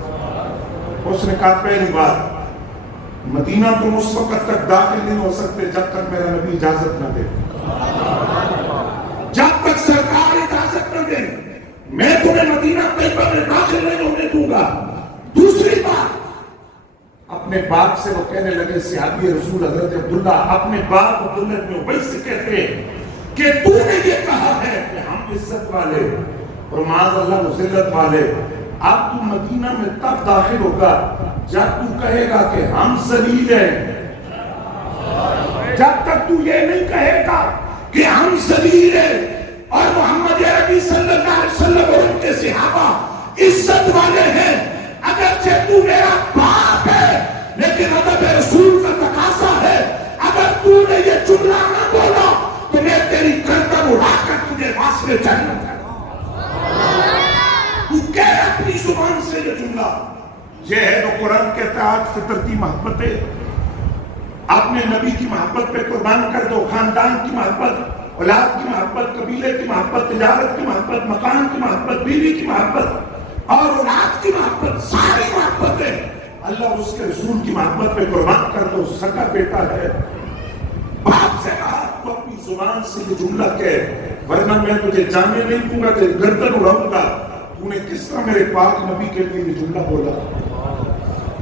اس نے کہا پہلی بات، مدینہ تم اس وقت تک داخل نہیں ہو سکتے جب تک میرا نبی اجازت نہ دے. جب تک سرکار اجازت نہ دے میں تمہیں مدینہ طیبہ میں داخل نہیں ہونے دوں گا. دوسری بات، اپنے باپ سے وہ کہنے لگے، صحابی رسول حضرت عبداللہ اپنے باپ عبداللہ ابن ابی سے کہتے کہ تو نے یہ کہا ہے کہ ہم عزت والے اور معاذ اللہ ذلت والے. اب تو مدینہ میں تب داخل ہوگا جب تو کہے گا کہ ہم ذلیل ہیں. جب تک تو یہ نہیں کہے گا کہ ہم ذلیل ہیں اور محمد عربی صلی اللہ علیہ وسلم اور ان کے صحابہ عزت والے ہیں، اگرچہ تو میرا باپ ہے لیکن ادب رسول کا تقاضا ہے، اگر تو نے یہ جملہ نہ بولا تو میں تیری گردن اڑا کر تجھے واسطے جنت ہے. تو کہہ اپنی زبان سے یہ جملہ. یہ ہے جو قرآن کہتا ہے آج فطرتی محبت ہے. اپنے نبی کی محبت پہ قربان کر دو. خاندان کی محبت، اولاد کی محبت، قبیلے کی محبت، تجارت کی محبت، مکان کی محبت، بیوی کی محبت اور اولاد کی محبت، ساری محبتیں اللہ اس کے رسول کی محبت پہ قربان کر دو. سگا بیٹا ہے، باپ سے کہا تو اپنی زبان سے یہ جملہ کہہ، ورنہ میں تجھے جانے نہیں دوں گا، تیری گردن اڑاؤں گا. تو نے کس طرح میرے پاک نبی کے لیے یہ جملہ بولا؟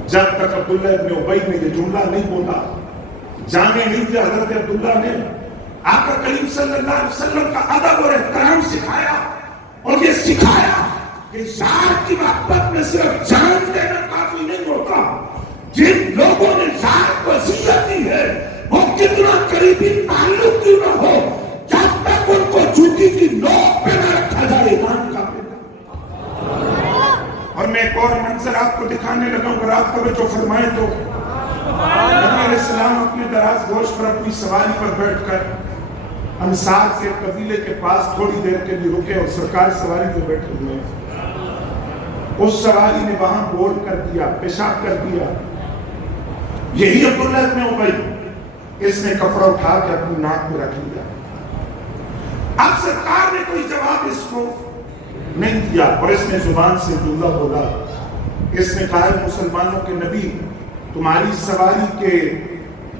جب تک عبداللہ ابن ابی نے یہ جملہ نہیں بولا، جانے نہیں دیا حضرت عبداللہ نے آقا کریم صلی اللہ علیہ وسلم کا ادب اور احترام سکھایا، اور یہ سکھایا کہ یار کی محبت میں صرف جان دینا کافی نہیں ہوتا. جن لوگوں نے یار کو عزت دی ہے وہ کتنا قریبی تعلق کیوں نہ ہو، جب تک ان کو جوتی کی نوک پہ نہ رکھا جائے ایمان کا. اور میں ایک اور منظر آپ کو دکھانے لگا ہوں، اگر آپ توجہ فرمائیں تو نبی علیہ السلام اپنے دراز گوش پر اپنی سواری پر بیٹھ کر انصار کے قبیلے کے پاس تھوڑی دیر کے لیے رکے اور سرکار سواری پہ بیٹھے ہوئے. اس سواری نے وہاں بول کر دیا، پیشاب کر دیا. یہی عبداللہ ابن ابی، اس نے کپڑا اٹھا کے اپنی ناک میں رکھ لیا. اب سرکار نے کوئی جواب اس کو نہیں دیا اور اس نے زبان سے جملہ بولا. اس نے کہا مسلمانوں کے نبی، تمہاری سواری کے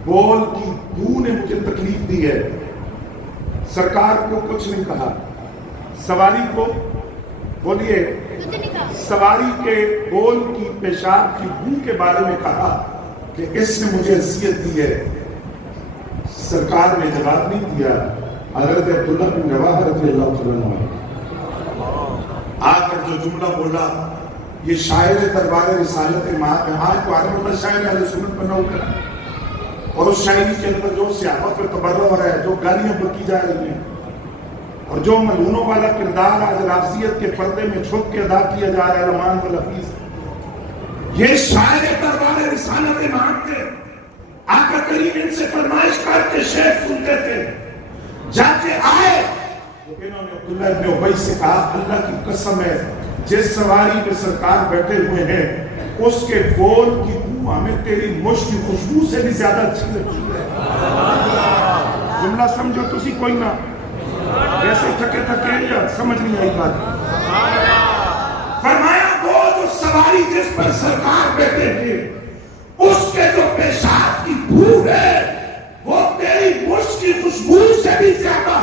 بول کی بو نے مجھے تکلیف دی ہے. سرکار کو کچھ نہیں کہا، سواری کو بولیے، سواری کے بول کی پیشاب کی بو کے بارے میں کہا کہ اس نے مجھے اذیت دی ہے. سرکار نے جواب نہیں دیا. حضرت عبداللہ بن رواحہ رضی اللہ عنہ آ کر جو جملہ بولا، یہ شاعر دربار رسالت مآب ہے. آج تو عالم اللہ شاعر اہل سنت بنا ہو کر اور اس شاعری کے اندر جو صحابہ پہ تبرہ ہو رہا ہے، جو گالیاں بکی جا رہی ہیں، اور جو ملعونوں والا کردار آج رافضیت کے پردے میں چھپ کے ادا کیا جا رہا ہے، رحمان والحفیظ، یہ شاعر دربار رسالت امام تھے۔ آقا کریم ان سے فرمائش کر کے شعر سنتے تھے، جا کے آئے تو انہوں نے عبداللہ ابن ابی سے کہا اللہ کی قسم ہے جس سواری پہ سرکار بیٹھے ہوئے ہیں اس کے بول کی بو ہمیں تیری مشک کی خوشبو سے بھی زیادہ اچھی لگتی ہے۔ جملہ سمجھو تسی کوئی نہ ایسے تھکے تھکے یا سمجھ نہیں آئی بات۔ فرمایا وہ جو سواری جس پر سرکار بیٹھے تھے اس کے جو پیشاب کی بو ہے وہ تیری مشک کی خوشبو سے بھی زیادہ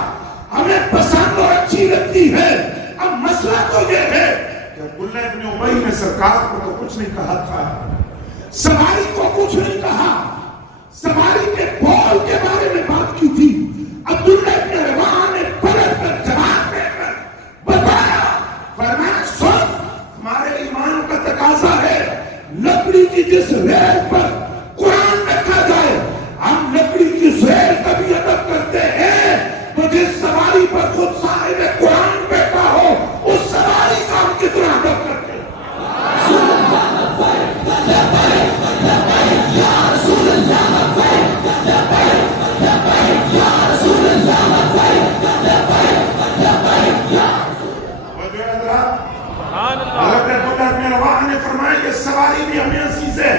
ہمیں پسند اور اچھی لگتی ہے۔ اب مسئلہ تو یہ ہے کہ عبداللہ ابن ابی نے سرکار کو تو کچھ نہیں کہا تھا، سواری کو کچھ نہیں کہا، سواری کے بول کے بارے میں بات کی تھی۔ عبداللہ ابن رواحہ نے پلٹ کر جواب دے کر بتایا، فرمایا سن ہمارے ایمان کا تقاضا ہے لکڑی کی جس ریل پر قرآن رکھا جائے ہم لکڑی کی ریل کا بھی ادب کرتے ہیں، تو جس سواری پر خود صاحب قرآن بیٹھا ہو اس سواری کا ہم کتنا ادب کرتے ہیں۔ حضرت عبداللہ ابن رواحہ نے فرمایا یہ سواری بھی ہمیں عزیز ہے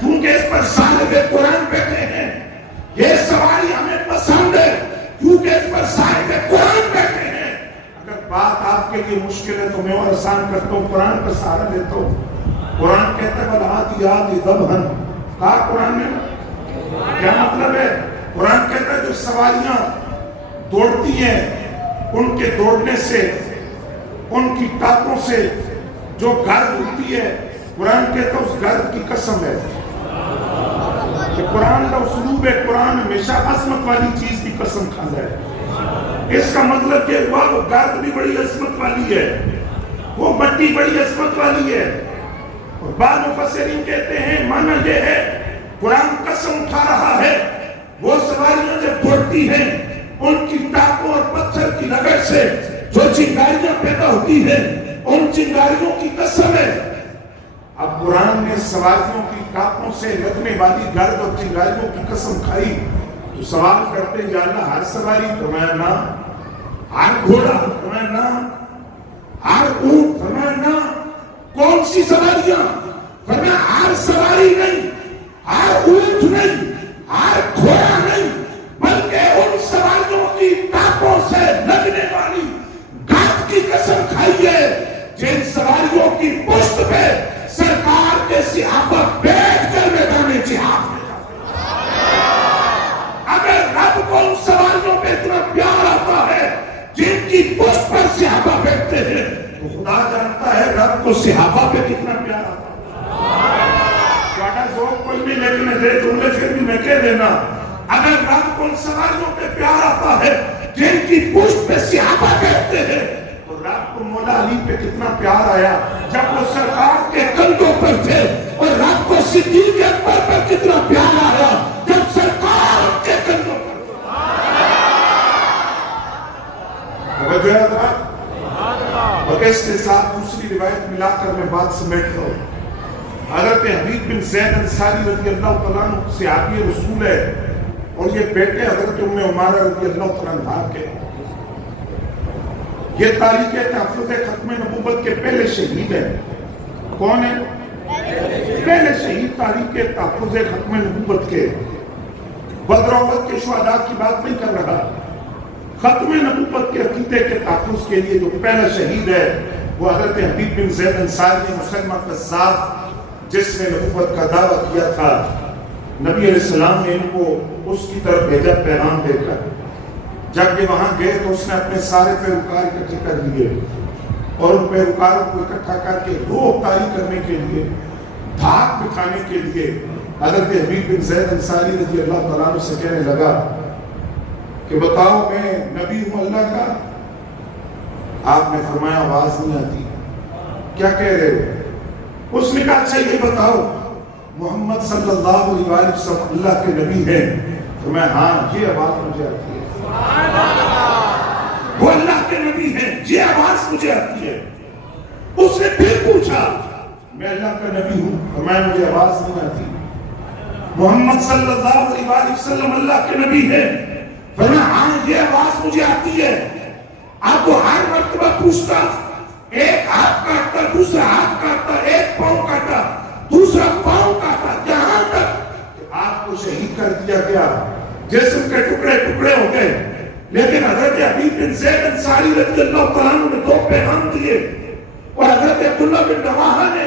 کیونکہ اس پر صاحب قرآن بیٹھے ہیں، یہ سواری ہمیں پسند ہے کیونکہ اس پر صاحب قرآن بیٹھے ہیں۔ اگر بات آپ کے لیے مشکل ہے تو میں اور آسان کرتا ہوں، قرآن پر سہارا لیتا ہوں۔ قرآن کہتا ہے وَالْعَادِيَاتِ ضَبْحًا، کہا قرآن نے کیا مطلب ہے؟ قرآن کہتا ہے جو سواریاں دوڑتی ہیں ان کے دوڑنے سے، ان کی ٹاپوں سے جو گرد اٹھتی ہے، قرآن کہتا ہے اس گرد کی قسم ہے کہ قرآن کا اسلوب ہے، قرآن ہمیشہ عظمت والی چیز کی قسم کھاتا ہے۔ اس کا مطلب یہ ہوا وہ گرد بھی بڑی عظمت والی ہے، وہ مٹی بڑی عظمت والی ہے۔ اور بعض مفسرین کہتے ہیں معنی یہ ہے قرآن قسم اٹھا رہا ہے وہ سواریاں جب دوڑتی ہیں ان کی ٹاپوں اور پتھر کی رگڑ سے جو چنگاریاں پیدا ہوتی ہیں ان چنگاریوں کی قسم ہے۔ اب قرآن نے سواریوں کی ٹاپوں سے لگنے والی گرد اور چنگاریوں کی قسم کھائی تو سوال کرتے ہیں یا اللہ ہر سواری؟ فرمایا نہ، ہر گھوڑا؟ فرمایا نہ، ہر اونٹ؟ فرمایا نہ۔ کون سی سواریاں؟ فرمایا ہر سواری نہیں، ہر اونٹ نہیں، ہر گھوڑا نہیں، بلکہ ان سواریوں کی ٹاپوں سے لگنے والی گرد کی قسم کھائیے جن سواریوں کی پشت پہ سرکار کے صحابہ بیٹھ کر میدان جہاد میں جاتے ہیں۔ اگر رب کو ان سواریوں پہ اتنا پیار آتا ہے جن کی پشت پر صحابہ بیٹھتے ہیں تو خدا جانتا ہے رب کو صحابہ پہ کتنا پیار آتا ہے۔ تھوڑا ذوق کوئی بھی لیکن دے جملے پھر بھی میں کہہ دینا، اگر رب کو ان سواریوں پہ پیار آتا ہے جن کی پشت پہ صحابہ بیٹھتے ہیں تو رب کو مولا علی پہ کتنا پیار آیا جب وہ سرکار کے کندھوں پر تھے، اور رب کو صدیق اکبر پر کتنا پیار آیا جب سرکار کے کندھوں پر تھے۔ توجہ ہے حضرات؟ اور اس کے ساتھ دوسری روایت ملا کر میں بات سمیٹتا ہوں۔ حضرت حبیب بن زید انصاری رضی اللہ تعالیٰ عنہ صحابی رسول ہے اور یہ بیٹے حضرت ام عمارہ رضی اللہ تعالیٰ عنہ کے، یہ تاریخ تحفظ ختم نبوت کے پہلے شہید ہیں۔ کون ہیں؟ پہلے شہید تاریخ تحفظ ختم نبوت کے۔ بدر و احد کے شہداء کی بات نہیں کر رہا، ختم نبوت کے عقیدے کے تحفظ کے لیے جو پہلا شہید ہے وہ حضرت حبیب بن زید انصاری مسلمہ قذاب، جس نے نبوت کا دعویٰ کیا تھا۔ نبی علیہ السلام نے ان کو اس کی طرف بھیجا پیغام دے کر۔ جب یہ وہاں گئے تو اس نے اپنے سارے پیروکار اکٹھے کر لیے اور ان پیروکاروں کو اکٹھا کر کے روح طاری کرنے کے لیے، دھاک بٹھانے کے لیے حضرت حبیب بن زید انصاری رضی اللہ تعالیٰ عنہ سے کہنے لگا کہ بتاؤ میں نبی ہوں اللہ کا؟ آپ نے فرمایا آواز نہیں آتی، کیا کہہ رہے ہو؟ اس نے کہا اچھا یہ بتاؤ محمد صلی اللہ علیہ وسلم اللہ کے نبی ہیں، تو میں ہاں یہ آواز مجھے آتی ہے، وہ اللہ کے نبی ہیں یہ آواز مجھے آتی ہے۔ اس نے پھر پوچھا میں اللہ کا نبی ہوں، تو مجھے آواز نہیں آتی۔ محمد صلی اللہ علیہ وسلم اللہ کے نبی ہیں، فرمایا ہاں یہ آواز مجھے آتی ہے۔ آپ کو ہر مرتبہ پوچھتا، ایک ہاتھ کاٹتا دوسرا ہاتھ کاٹتا، ایک پاؤں کاٹا دوسرا پاؤں کاٹا، یہاں تک کہ آپ کو شہید کر دیا گیا، جسم کے ٹکڑے ٹکڑے ہو گئے۔ لیکن حضرت حبیب بن زید انصاری رضی اللہ تعالیٰ عنہ نے 2 پیغام دیے، اور حضرت عبداللہ بن رواحہ نے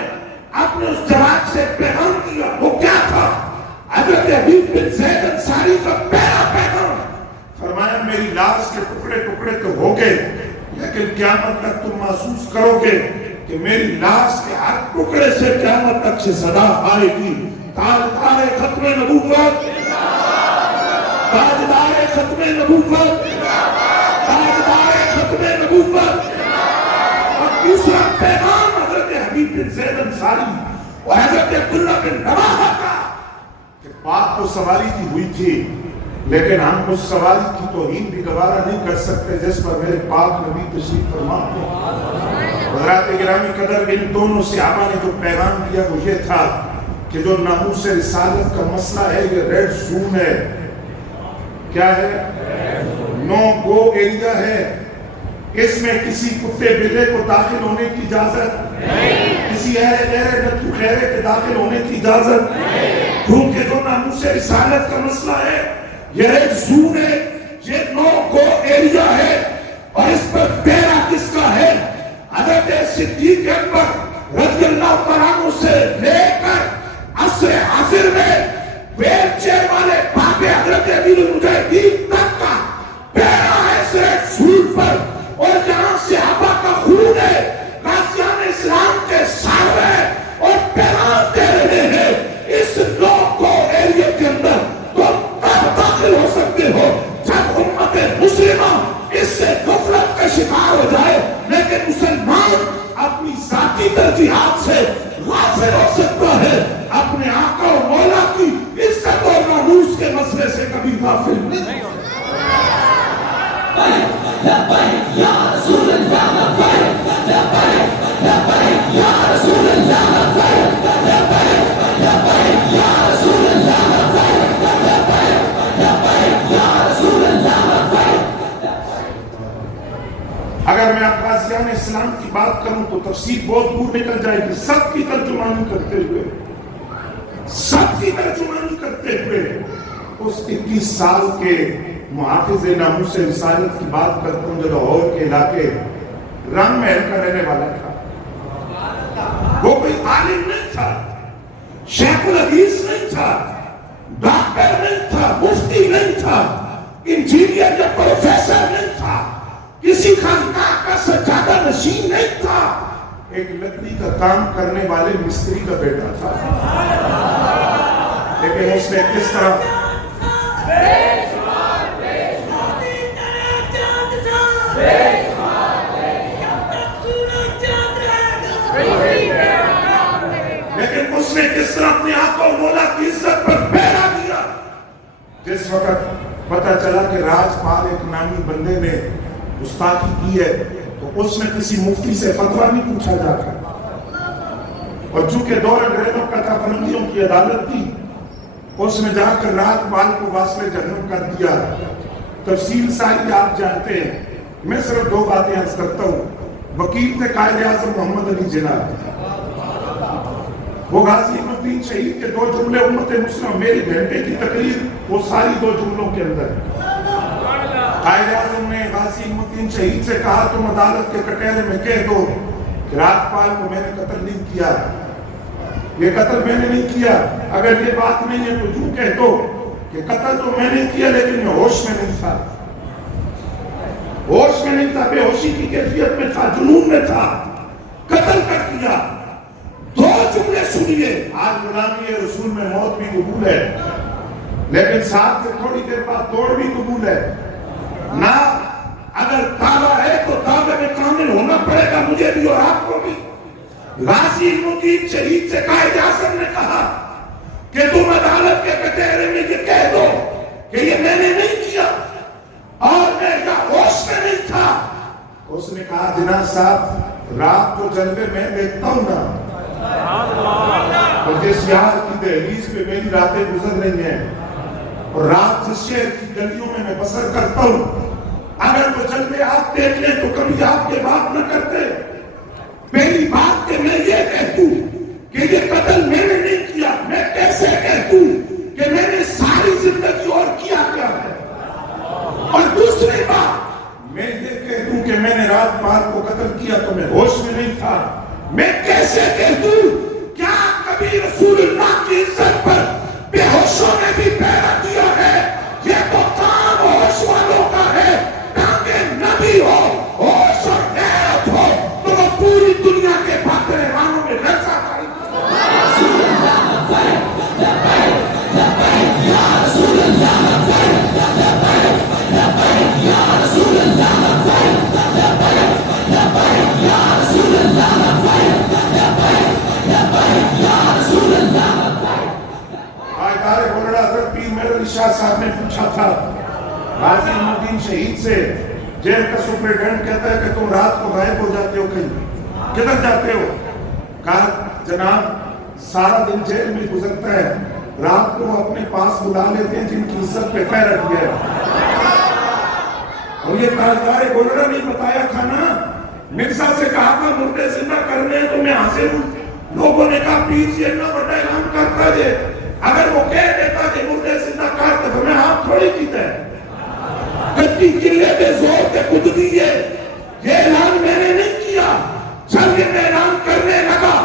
اپنے اس جواب سے پیغام دیا۔ وہ کیا تھا؟ حضرت حبیب بن زید انصاری کا پہلا پیغام، فرمایا میری لاش کے ٹکڑے ٹکڑے تو ہو گئے، لیکن قیامت تک تم محسوس کرو گے کہ میری لاش کے ہر ٹکڑے سے قیامت تک سے صدا آئے گی، تاجدار ختم نبوت، تاجدار ختم نبوت، تاجدار ختم نبوت۔ اور دوسرا پیغام حضرت حبیب بن زید انصاری اور حضرت عبداللہ بن رواحہ کا، کہ بات تو سواری کی ہوئی تھی، لیکن ہم اس سواری کی توہین بھی گوارا نہیں کر سکتے جس پر میرے پاک نبی تشریف فرما ہیں۔ حضرات گرامی قدر، ان دونوں صحابہ نے جو پیغام دیا وہ یہ تھا کہ جو ناموس رسالت کا مسئلہ ہے یہ ریڈ زون ہے۔ کیا ہے؟ نو گو ایریا ہے، اس میں کسی کتے بلے کو داخل ہونے کی اجازت نہیں، کسی غیر نتو خیرے کے داخل ہونے کی اجازت نہیں، کیونکہ جو ناموس رسالت کا مسئلہ ہے یہ ایک زون ہے، یہ نو گو ایریا ہے، اور اس پر پیرا کس کا ہے؟ حضرت صدیق اکبر رضی اللہ تعالیٰ عنہ سے لے کر عصر حاضر میں ویل چیئر والے بابے حضرت امیر المجاہدین تک کا پیرا ہے اس ایک زون پر، اور جہاں صحابہ کا خون ہے، غازیان اسلام کے ساتھ ہے اور پیغام دے رہے ہیں، اس نو گو ایریا کے اندر تم تب داخل ہو سکتے ہو جب امت مسلمہ اس سے غفلت کا شکار ہو جائے، لیکن مسلمان اپنی ذاتی ترجیحات سے غافل ہو سکتا ہے، اپنے آقا و مولا کی عزت اور ناموس کے مسئلے سے کبھی غافل نہیں ہو سکتا۔ یا رسول اللہ لبیک، لبیک لبیک یا رسول اللہ لبیک، لبیک لبیک یا رسول اللہ لبیک، لبیک لبیک یا رسول اللہ لبیک۔ اگر میں غازیان اسلام کی بات کروں تو تفسیر بہت دور نکل جائے گی، سب کی ترجمانی کرتے ہوئے، سب کی ترجمانی کرتے ہوئے اس 21 سال کے محافظ ناموس رسالت کی بات کرتا ہوں جو لاہور کے علاقے رنگ محل کا رہنے والا تھا۔ وہ کوئی عالم نہیں تھا، شیخ الحدیث نہیں تھا، ڈاکٹر نہیں تھا، مفتی نہیں تھا، انجینئر یا پروفیسر نہیں تھا، کسی خانقاہ کا سجادہ نشین نہیں تھا، ایک لکڑی کا کام کرنے والے مستری کا بیٹا تھا۔ لیکن اس نے کس طرح لیکن اس نے کس طرح اپنے آقا و مولا کی عزت پر پہرا دیا۔ جس وقت پتہ چلا کہ راج پال ایک نامی بندے نے گستاخی کی ہے تو اس نے کسی مفتی سے فتویٰ نہیں پوچھا جا کر، اور چونکہ دور انگریزوں کا تھا، فرنگیوں کی عدالت تھی، اس نے جا کر راج پال کو واصل جہنم کر دیا۔ تفصیل ساری آپ جانتے ہیں، میں صرف 2 باتیں عرض کرتا ہوں۔ وکیل تھے قائد اعظم محمد علی جناح، وہ غازی الدین شہید کے 2 جملے امت مسلمہ، میری گھنٹے کی تقریر وہ ساری 2 جملوں کے اندر۔ قائد اعظم نے غازی الدین شہید سے کہا تم عدالت کے کٹہرے میں کہہ دو کہ راجپال کو میں نے قتل نہیں کیا، یہ قتل میں نے نہیں کیا۔ اگر یہ بات نہیں ہے تو یوں کہہ دو کہ قتل تو میں نے کیا لیکن میں ہوش میں نہیں تھا، ہوش میں نہیں تھا، بے ہوشی کی کیفیت میں تھا، جنون میں تھا، قتل کر دیا۔ 2 جملے سنیے، آج غلامی رسول میں موت بھی قبول ہے، لیکن ساتھ سے تھوڑی دیر بعد توڑ بھی قبول ہے نہ۔ اگر دعویٰ ہے تو دعوے میں کامل ہونا پڑے گا مجھے بھی اور آپ کو بھی۔ غازی الدین شہید سے قائد اعظم نے کہا کہ تم عدالت کے کٹہرے میں یہ کہہ دو کہ یہ میں نے نہیں کیا اور میں یا ہوش میں نہیں تھا. اس نے کہا جناح صاحب رات کو جلوے میں دیکھتا ہوں نا, اور جس یار کی دہلیز پہ میری راتیں گزر رہی ہیں اور رات جس شہر کی گلیوں میں میں بسر کرتا ہوں, اگر وہ جلوے آپ دیکھ لیں تو کبھی آپ کے بات نہ کرتے. پہلی بات کہ میں یہ کہتوں کہ یہ قتل میں نے نہیں کیا, میں کیسے کہتوں کہ میں نے ساری زندگی اور کیا کیا ہے. اور دوسری بات میں یہ کہتوں کہ میں نے رات مار کو قتل کیا تو میں ہوش میں نہیں تھا, میں کیسے کہتوں کیا کبھی رسول اللہ کی عزت پر بے ہوشوں نے بھی پیرا دیا ہے. یہ تو کام ہوش والوں کا ہے, تاکہ نبی ہو ہوش اور غیرت ہو تو وہ پوری دنیا کے بھاگنے والوں میں لرزہ پائی. شاہ صاحب نے پوچھا تھا غازی الدین شہید سے, جیل کا سپرنٹینڈنٹ کہتا ہے کہ تم رات کو غائب ہو جاتے ہو, کہیں کدھر جاتے ہو؟ کہا جناب سارا دن جیل میں گزرتا ہے, رات کو اپنے پاس بلا لیتے ہیں جن کی عزت پہ پیر رکھ گیا. اور یہ تاجدار گولڑا نہیں بتایا تھا نا, مرزا سے کہا تھا مردے زندہ کرنے تو میں حاضر ہوں. لوگوں نے کہا پیر جی اتنا بڑا اعلان کرتا ہے, اگر وہ کہہ دیتا کہ مردے زندہ کرتے تو میں ہاتھ تھوڑی کیتا ہے. کتی قلعے پہ زور کے قدری یہ اعلان میں نے نہیں کیا. جب یہ اعلان کرنے لگا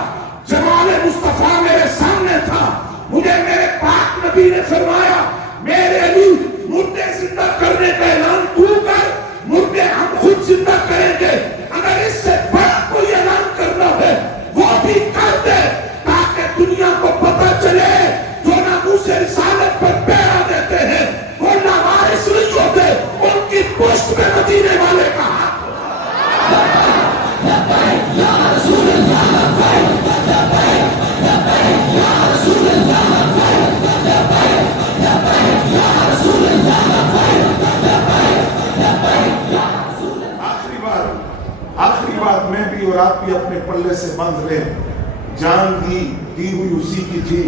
جمال مصطفیٰ میرے سامنے تھا, مجھے میرے پاک نبی نے فرمایا میرے علی مردے زندہ کرنے کا اعلان تو کر, مردے ہم خود زندہ کریں گے. اگر اس سے بڑا کوئی اعلان کرنا ہے وہ بھی کر دے, تاکہ دنیا کو پتہ چلے جو ناموس رسالت پر پیرا دیتے ہیں وہ ناوارث نہیں ہوتے, ان کی پشت میں مدینے والے کا ہاتھ. آخری بات میں بھی اور آپ بھی اپنے پلے سے باندھ لیں, جان دی ہوئی اسی کی تھی.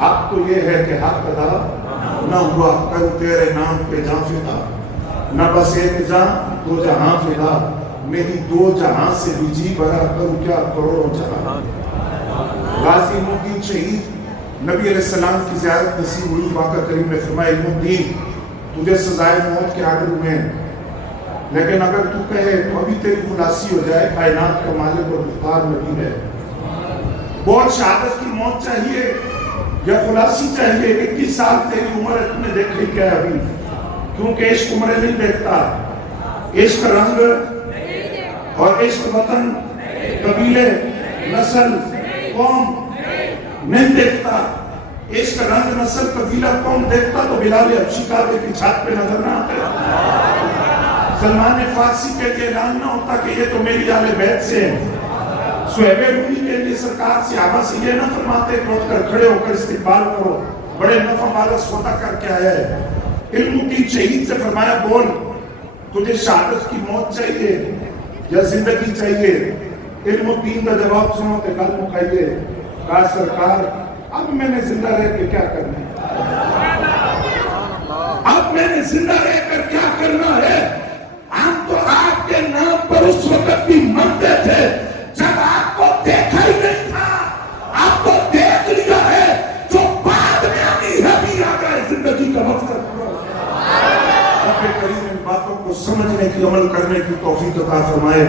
حق تو یہ ہے کہ حق ادا نہ ہوا, کر تیرے نام پہ جان فدا, نہ بس ایک جان دو جہاں فدا, میری دو جہاں سے بھی جی بھرا کروں کیا کروڑوں جہاں. غازی الدین شہید نبی علیہ السلام کی زیارت نصیب ہوئی. واقعہ کریم نے فرمایا الدین تجھے سزائے موت کے آرڈر میں, لیکن اگر تو کہے تو ابھی تیری خلاصی ہو جائے, کائنات کا مالک اور مختار نبی ہے, بول شہادت کی موت چاہیے یا خلاصی چاہیے؟ 21 سال تیری عمر ہے, تم نے دیکھ لی کیا ابھی؟ کیونکہ عشق عمریں نہیں دیکھتا, عشق رنگ اور عشق وطن قبیلے نسل قوم نہیں دیکھتا. عشق رنگ نسل قبیلہ قوم دیکھتا تو بلال حبشی کعبے کی چھات پہ نظر نہ آتے, سلمان فارسی کے لیے اعلان نہ ہوتا کہ یہ تو میری اہل بیت سے ہیں. صہیب رومی کے لیے سرکار صحابہ سے یہ نہ فرماتے کہ اٹھ کر کھڑے ہو کر استقبال کرو, بڑے نفع والا سودا کر کے آیا ہے. علم الدین شہید سے فرمایا بول تجھے شہادت کی موت چاہیے یا زندگی چاہیے؟ علم الدین کا جواب سنو تو گل مکائیے. کہا سرکار اب میں نے زندہ رہ کے کیا کرنا ہے, اب میں نے زندہ رہ کر کیا کرنا ہے؟ ہم تو آپ کے نام پر اس وقت بھی مرتے تھے جب آپ کو دیکھا ہی نہیں تھا. آپ کو دیکھ لیا ہے, جو بعد میں آنی ہے بھی آ گئے, زندگی کا مقصد پورا. رب کریم ان باتوں کو سمجھنے کی عمل کرنے کی توفیق عطا فرمائے.